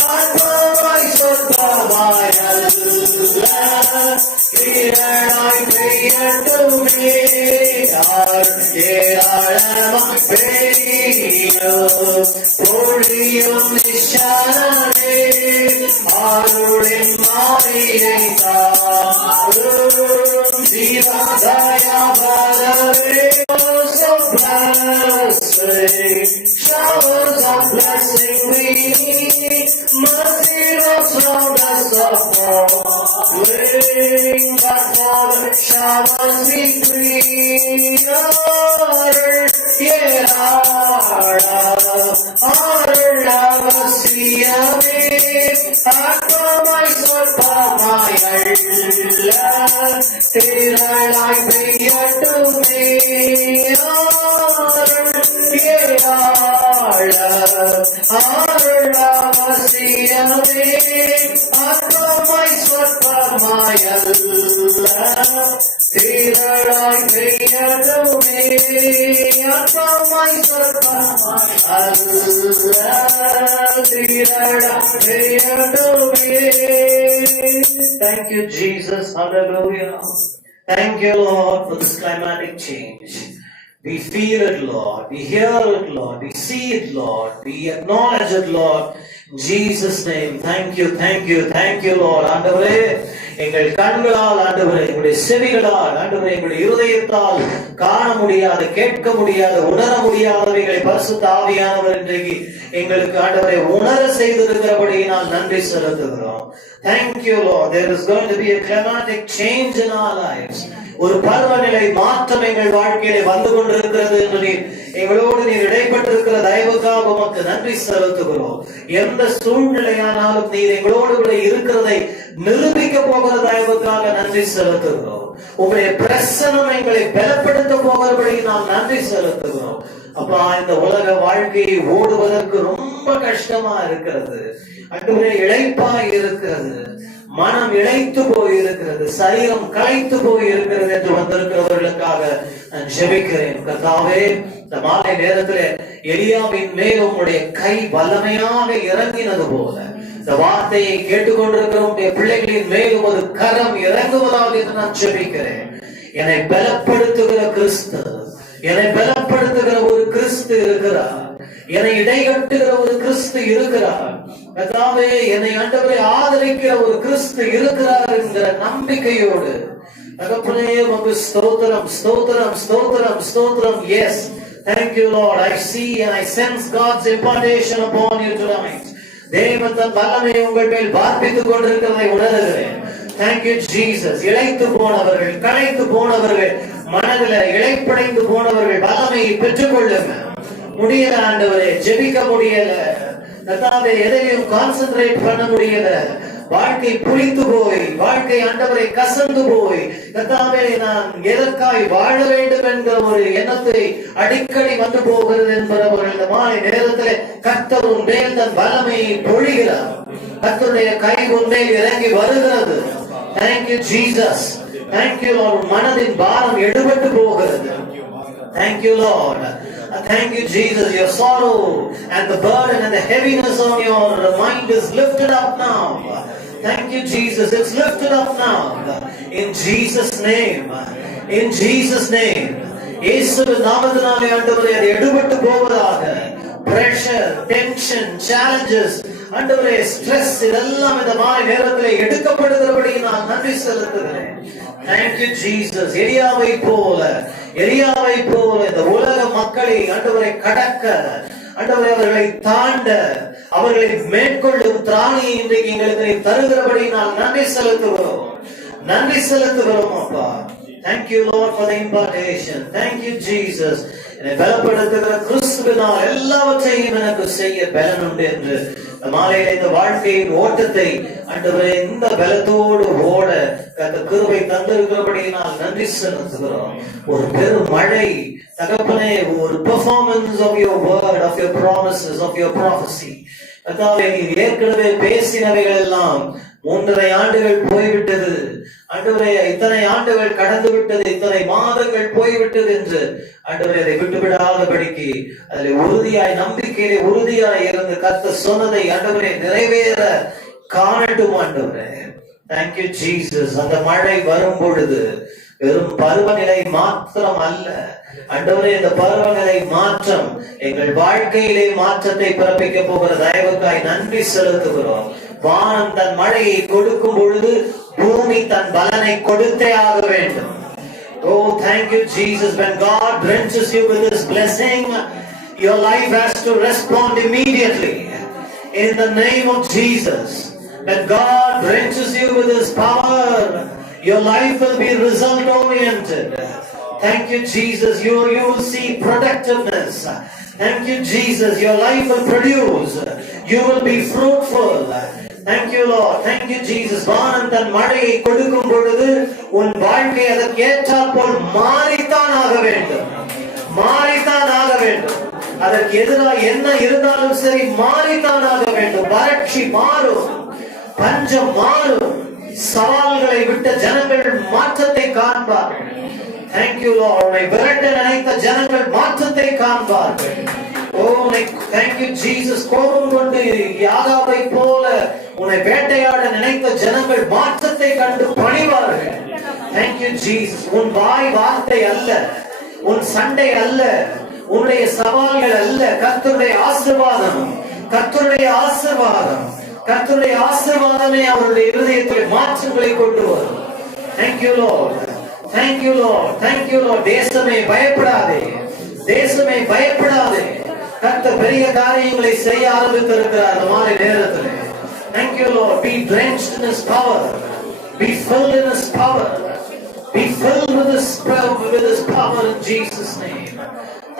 ஆத்மாய் சொர்க்கமாயல்ல, ஈரளாய் பெய்யட்டுமே. ஏராளமாய் பெய்யும், பொழியும் நிஷானே, அருளின் மாரியை தாரும், ஜீவதயாபரவே. Showers of blessing we need, mercy surround us bring back all the showers we need. Arull avasiyame, ஆத்மாய் சொர்க்கமாயல்ல, ஈரளாய் பெய்யட்டுமே. அருள் அவசியமே, ஆத்மாய் சொர்க்கமாயல்ல, ஈரளாய் பெய்யட்டுமே. சர்ப்பமாய் Thank you, Jesus. Hallelujah. Thank you, Lord, for this climatic change. We feel it, Lord. We hear it, Lord. We see it, Lord. We acknowledge it, Lord. In Jesus' name. Thank you, thank you, thank you, Lord. ஆண்டவரே, எங்கள் கண்களால் ஆண்டவரே, எங்களுடைய செவிகளால் ஆண்டவரே, எங்களுடைய இருதயத்தால் காண முடியாத, கேட்க முடியாத, உணர முடியாதவைகளை பரிசுத்த ஆவியானவர் இன்றைக்கு எங்களுக்கு ஆண்டவரை உணர செய்திருக்கிறபடியினால் நன்றி செலுத்துகிறோம். Thank you, Lord. There is going to be a climatic change in our lives. ஒரு பருவநிலை மாற்றம் எங்கள் வாழ்க்கையிலே வந்து கொண்டிருக்கிறது என்று நீர் எங்களோடு நீர் இடைப்பட்டிருக்கிற தயவுக்காக உமக்கு நன்றி செலுத்துகிறோம். எந்த சூழ்நிலையானாலும் நீர் எங்களோடு கூட இருக்கிறதை நிரூபிக்க போகிற தயவுக்காக நன்றி செலுத்துகிறோம். உங்களுடைய பிரசனம் எங்களை பலப்படுத்த போகிறபடி நாம் நன்றி செலுத்துகிறோம். அப்பா, இந்த உலக வாழ்க்கையை ஓடுவதற்கு ரொம்ப கஷ்டமா இருக்கிறது. அன்றுவரே, இளைப்பாய் இருக்கிறது, மனம் இழைத்து போயிருக்கிறது, சரீரம் களைத்து போயிருக்கிறது என்று வந்திருக்கிறவர்களுக்காக நான் ஜெபிக்கிறேன். கர்த்தாவே, இந்த மாலை நேரத்தில் எலியாவின் மேல் உங்களுடைய கை வல்லமையாக இறங்கினது போல இந்த வார்த்தையை கேட்டுக்கொண்டிருக்கிற உங்களுடைய பிள்ளைகளின் மேல் ஒரு கரம் இறங்குவதாக என்று நான் ஜெபிக்கிறேன். என்னை பலப்படுத்துகிற கிறிஸ்து, என்னை பலப்படுத்துகிற ஒரு கிறிஸ்து இருக்கிறார், என்னை இடைகட்டுகிற ஒரு கிறிஸ்து இருக்கிறார். கர்த்தாவே, என்னை ஆண்டவரை ஆதரிக்கிற ஒரு கிறிஸ்து இருக்கிறார் என்கிற நம்பிக்கையோடு தகப்பனே உமக்கு ஸ்தோத்திரம், ஸ்தோத்திரம், ஸ்தோத்திரம், ஸ்தோத்திரம். Yes, thank you, Lord. I see and I sense God's impartation upon you tonight. தேவன் தன் வல்லமையை உங்கள் மேல் வார்ப்பித்துக் கொண்டிருக்கிறதை உணர்கிறேன். Thank you, Jesus. இளைத்து போனவர்கள், களைத்து போனவர்கள், மனதில் இளைப்படைந்து போனவர்கள் வல்லமையை பெற்றுக் கொள்ளுங்க. முடியல ஆண்டவரே, ஜெபிக்க முடியல, கர்த்தாவே, எதையும் கான்சென்ட்ரேட் பண்ண முடியல, வாழ்க்கை புளித்து போய், வாழ்க்கை ஆண்டவரை கசந்து போய், கர்த்தாவே, நான் எதற்காய் வாழ வேண்டும் என்கிற ஒரு எண்ணத்தை அடிக்கடி வந்து போகிறது என்பவர் இந்த மாலை நேரத்தில் கர்த்தர் உன் மேல் தன் வல்லமையை பொழிகிறார். கர்த்தருடைய கை உன் மேல் இறங்கி வருகிறது. Thank you, Jesus. Thank you, Lord. மனதின் பாரம் எடுபட்டு போகிறது. Thank you, Lord. Thank you, Jesus. Your sorrow and the burden and the heaviness on your mind is lifted up now. Thank you, Jesus. It's lifted up now. In Jesus' name. In Jesus' name. இயேசுவின் நாமத்தினாலே ஆண்டவரே, அது எடுபட்டு போவதாக. Pressure, tension, challenges, ஆண்டவரே, stress, இதெல்லாம் இந்த மாலை நேரத்தில் எடுக்கப்படுகிறபடி நான் நன்றி செலுத்துகிறேன். Thank you, Jesus. எலியாவை போல இந்த உலக மக்களை ஆண்டவரை கடக்க, ஆண்டவரை அவர்களை தாண்ட, அவர்களை மேற்கொள்ளும் திராணியை இன்றைக்கு எங்களுக்கு தருகிறபடி நான் நன்றி செலுத்துகிறோம் அப்பா. Thank you, Lord, for the impartation. Thank you, Jesus. என்னை பலப்படுத்துகிற கிறிஸ்துவினால் எல்லாவற்றையும் எனக்கு செய்ய பலன் உண்டு என்று மாலையில இந்த வாழ்க்கையின் ஓட்டத்தை ஆண்டவரே இந்த பலத்தோடு ஓட கிருபை தந்திருக்கிறபடி நான் நன்றி செலுத்துகிறோம். ஒரு பெரும் மழை தகப்பனே, ஒரு performance of your word, of your promises, of your prophecy. கர்த்தாவே, நீர் ஏற்கனவே பேசினவைகள் எல்லாம் 3.5 ஆண்டுகள் போய்விட்டது ஆண்டவரே, இத்தனை ஆண்டுகள் கடந்து விட்டது, இத்தனை மாதங்கள் போய்விட்டது என்று ஆண்டவரே அதை விட்டுவிடாதபடிக்கு அதில் உறுதியாய், நம்பிக்கையிலே உறுதியாய் இருந்து கர்த்தர் சொன்னதை ஆண்டவரே நிறைவேற காணட்டும் ஆண்டவரே. Thank you, Jesus. அந்த மழை வரும் பொழுது வெறும் பருவநிலை மாத்திரம் அல்ல ஆண்டவரே, இந்த பருவநிலை மாற்றம் எங்கள் வாழ்க்கையிலே மாற்றத்தை பிறப்பிக்க போகிற தயவுக்காய் நன்றி செலுத்துகிறோம். வானம் தன் மழையை கொடுக்கும் பொழுது பூமி தன் பலனை கொடுத்தே ஆக வேண்டும். Oh, thank you, Jesus. When God drenches you with His blessing, your life has to respond immediately. In the name of Jesus. When God drenches you with His power, your life will be result oriented. Thank you, Jesus. You will see productiveness. Thank you, Jesus. Your life will produce. You will be fruitful. Thank you, Lord. Thank you, Jesus. வானம் தன் மழையை கொடுக்கும் பொழுது உன் வாழ்க்கை அதற்கு ஏற்றால் போல் மாறித்தான் ஆக வேண்டும். அதற்கு எதிராக என்ன இருந்தாலும் சரி மாறித்தான் ஆக வேண்டும். வறட்சி மாறும், பஞ்சம் மாறும், சவால்களை விட்ட ஜனங்கள் மாற்றத்தை காண்பார்கள். Thank you, Lord. விரட்ட நினைத்த ஜனங்கள் மாற்றத்தை உன்னை thank you Jesus கோபம் கொண்டு யாகாவை போல உன்னை வேட்டையாட நினைத்த ஜனங்கள் மாற்றத்தை கண்டு பணிவார்கள். thank you Jesus. உன் வாய் வார்த்தை அல்ல, உன் சண்டை அல்ல, உன்னுடைய சவால்கள் அல்ல, கர்த்தருடைய ஆசீர்வாதம், கர்த்தருடைய ஆசீர்வாதம், கர்த்தருடைய ஆசீர்வாதமே அவருடைய இருதயத்தில் மாற்றங்களை கொண்டு வரும். thank you Lord, thank you Lord, thank you Lord. தேசமே பயப்படாதே, தேசமே பயப்படாதே, கர்த்தர் பெரிய காரியங்களை செய்ய ஆரம்பித்திருக்கிறார் இந்த மாலை நேரத்தில். thank you Lord. Be drenched in his power, be filled in his power, be filled with his power in Jesus name.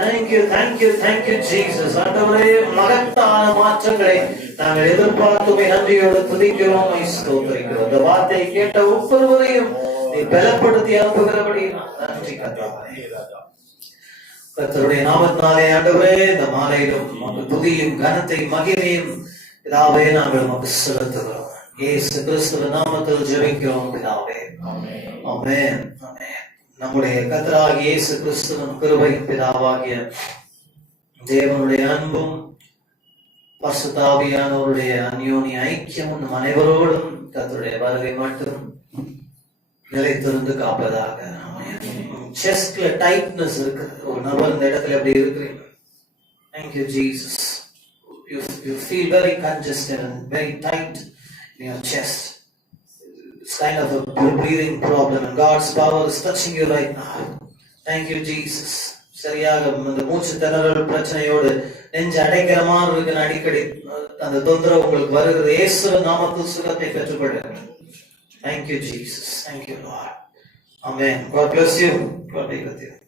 thank you, thank you, thank you Jesus. ஆண்டவரே, மகத்தான மாற்றங்களை நாங்கள் எதிர்பார்த்துமை நன்றியோடு துதிக்கிறோம், ஸ்தோத்திரிக்கிறோம். இந்த வார்த்தையை கேட்ட ஒவ்வொருவரையும் நீ பலப்படுத்தி அனுப்புகிறபடி நன்றி கர்த்தாவே. கர்த்தருடைய நாமத்தினாலே ஆண்டவரே, இந்த மாலையிலும் உமக்கு துதியும் கனத்தை மகிமையும் பிதாவே நாங்கள் உமக்கு செலுத்துகிறோம். இயேசு கிறிஸ்துவின் நாமத்தில் ஜெபிக்கிறோம் பிதாவே. ஆமென், ஆமென். நம்முடைய கர்த்தராகிய இயேசு கிறிஸ்துவின் கிருபையின் பிதாவாகிய தேவனுடைய அன்பும் பரிசுத்த ஆவியானவருடைய அந்யோன்ய ஐக்கியமும் நம் அனைவரோடும் கர்த்தருடைய வருகை மட்டும் நிலைத்திருந்து காப்பதாக. செஸ்ட்ல டைட்னஸ் இருக்கு, ஒரு நபர் இந்த இடத்துல அப்படி இருக்கிறீங்க. Thank you Jesus. You feel very congested and very tight in your chest. It's kind of a breathing problem and God's power is touching you right now. Thank you Jesus. சரியாக இந்த மூச்சு திணறல் பிரச்சனையோடு நெஞ்சு அடைக்கிற மாதிரி இருக்கு, அடிக்கடி அந்த தொந்தரவு உங்களுக்கு வருகிறது. இயேசுவின் நாமத்தில் சுகத்தை பெற்றுக்கொள்ளுங்கள். Thank you Jesus. Thank you Lord. Amen. God bless you. God be with you.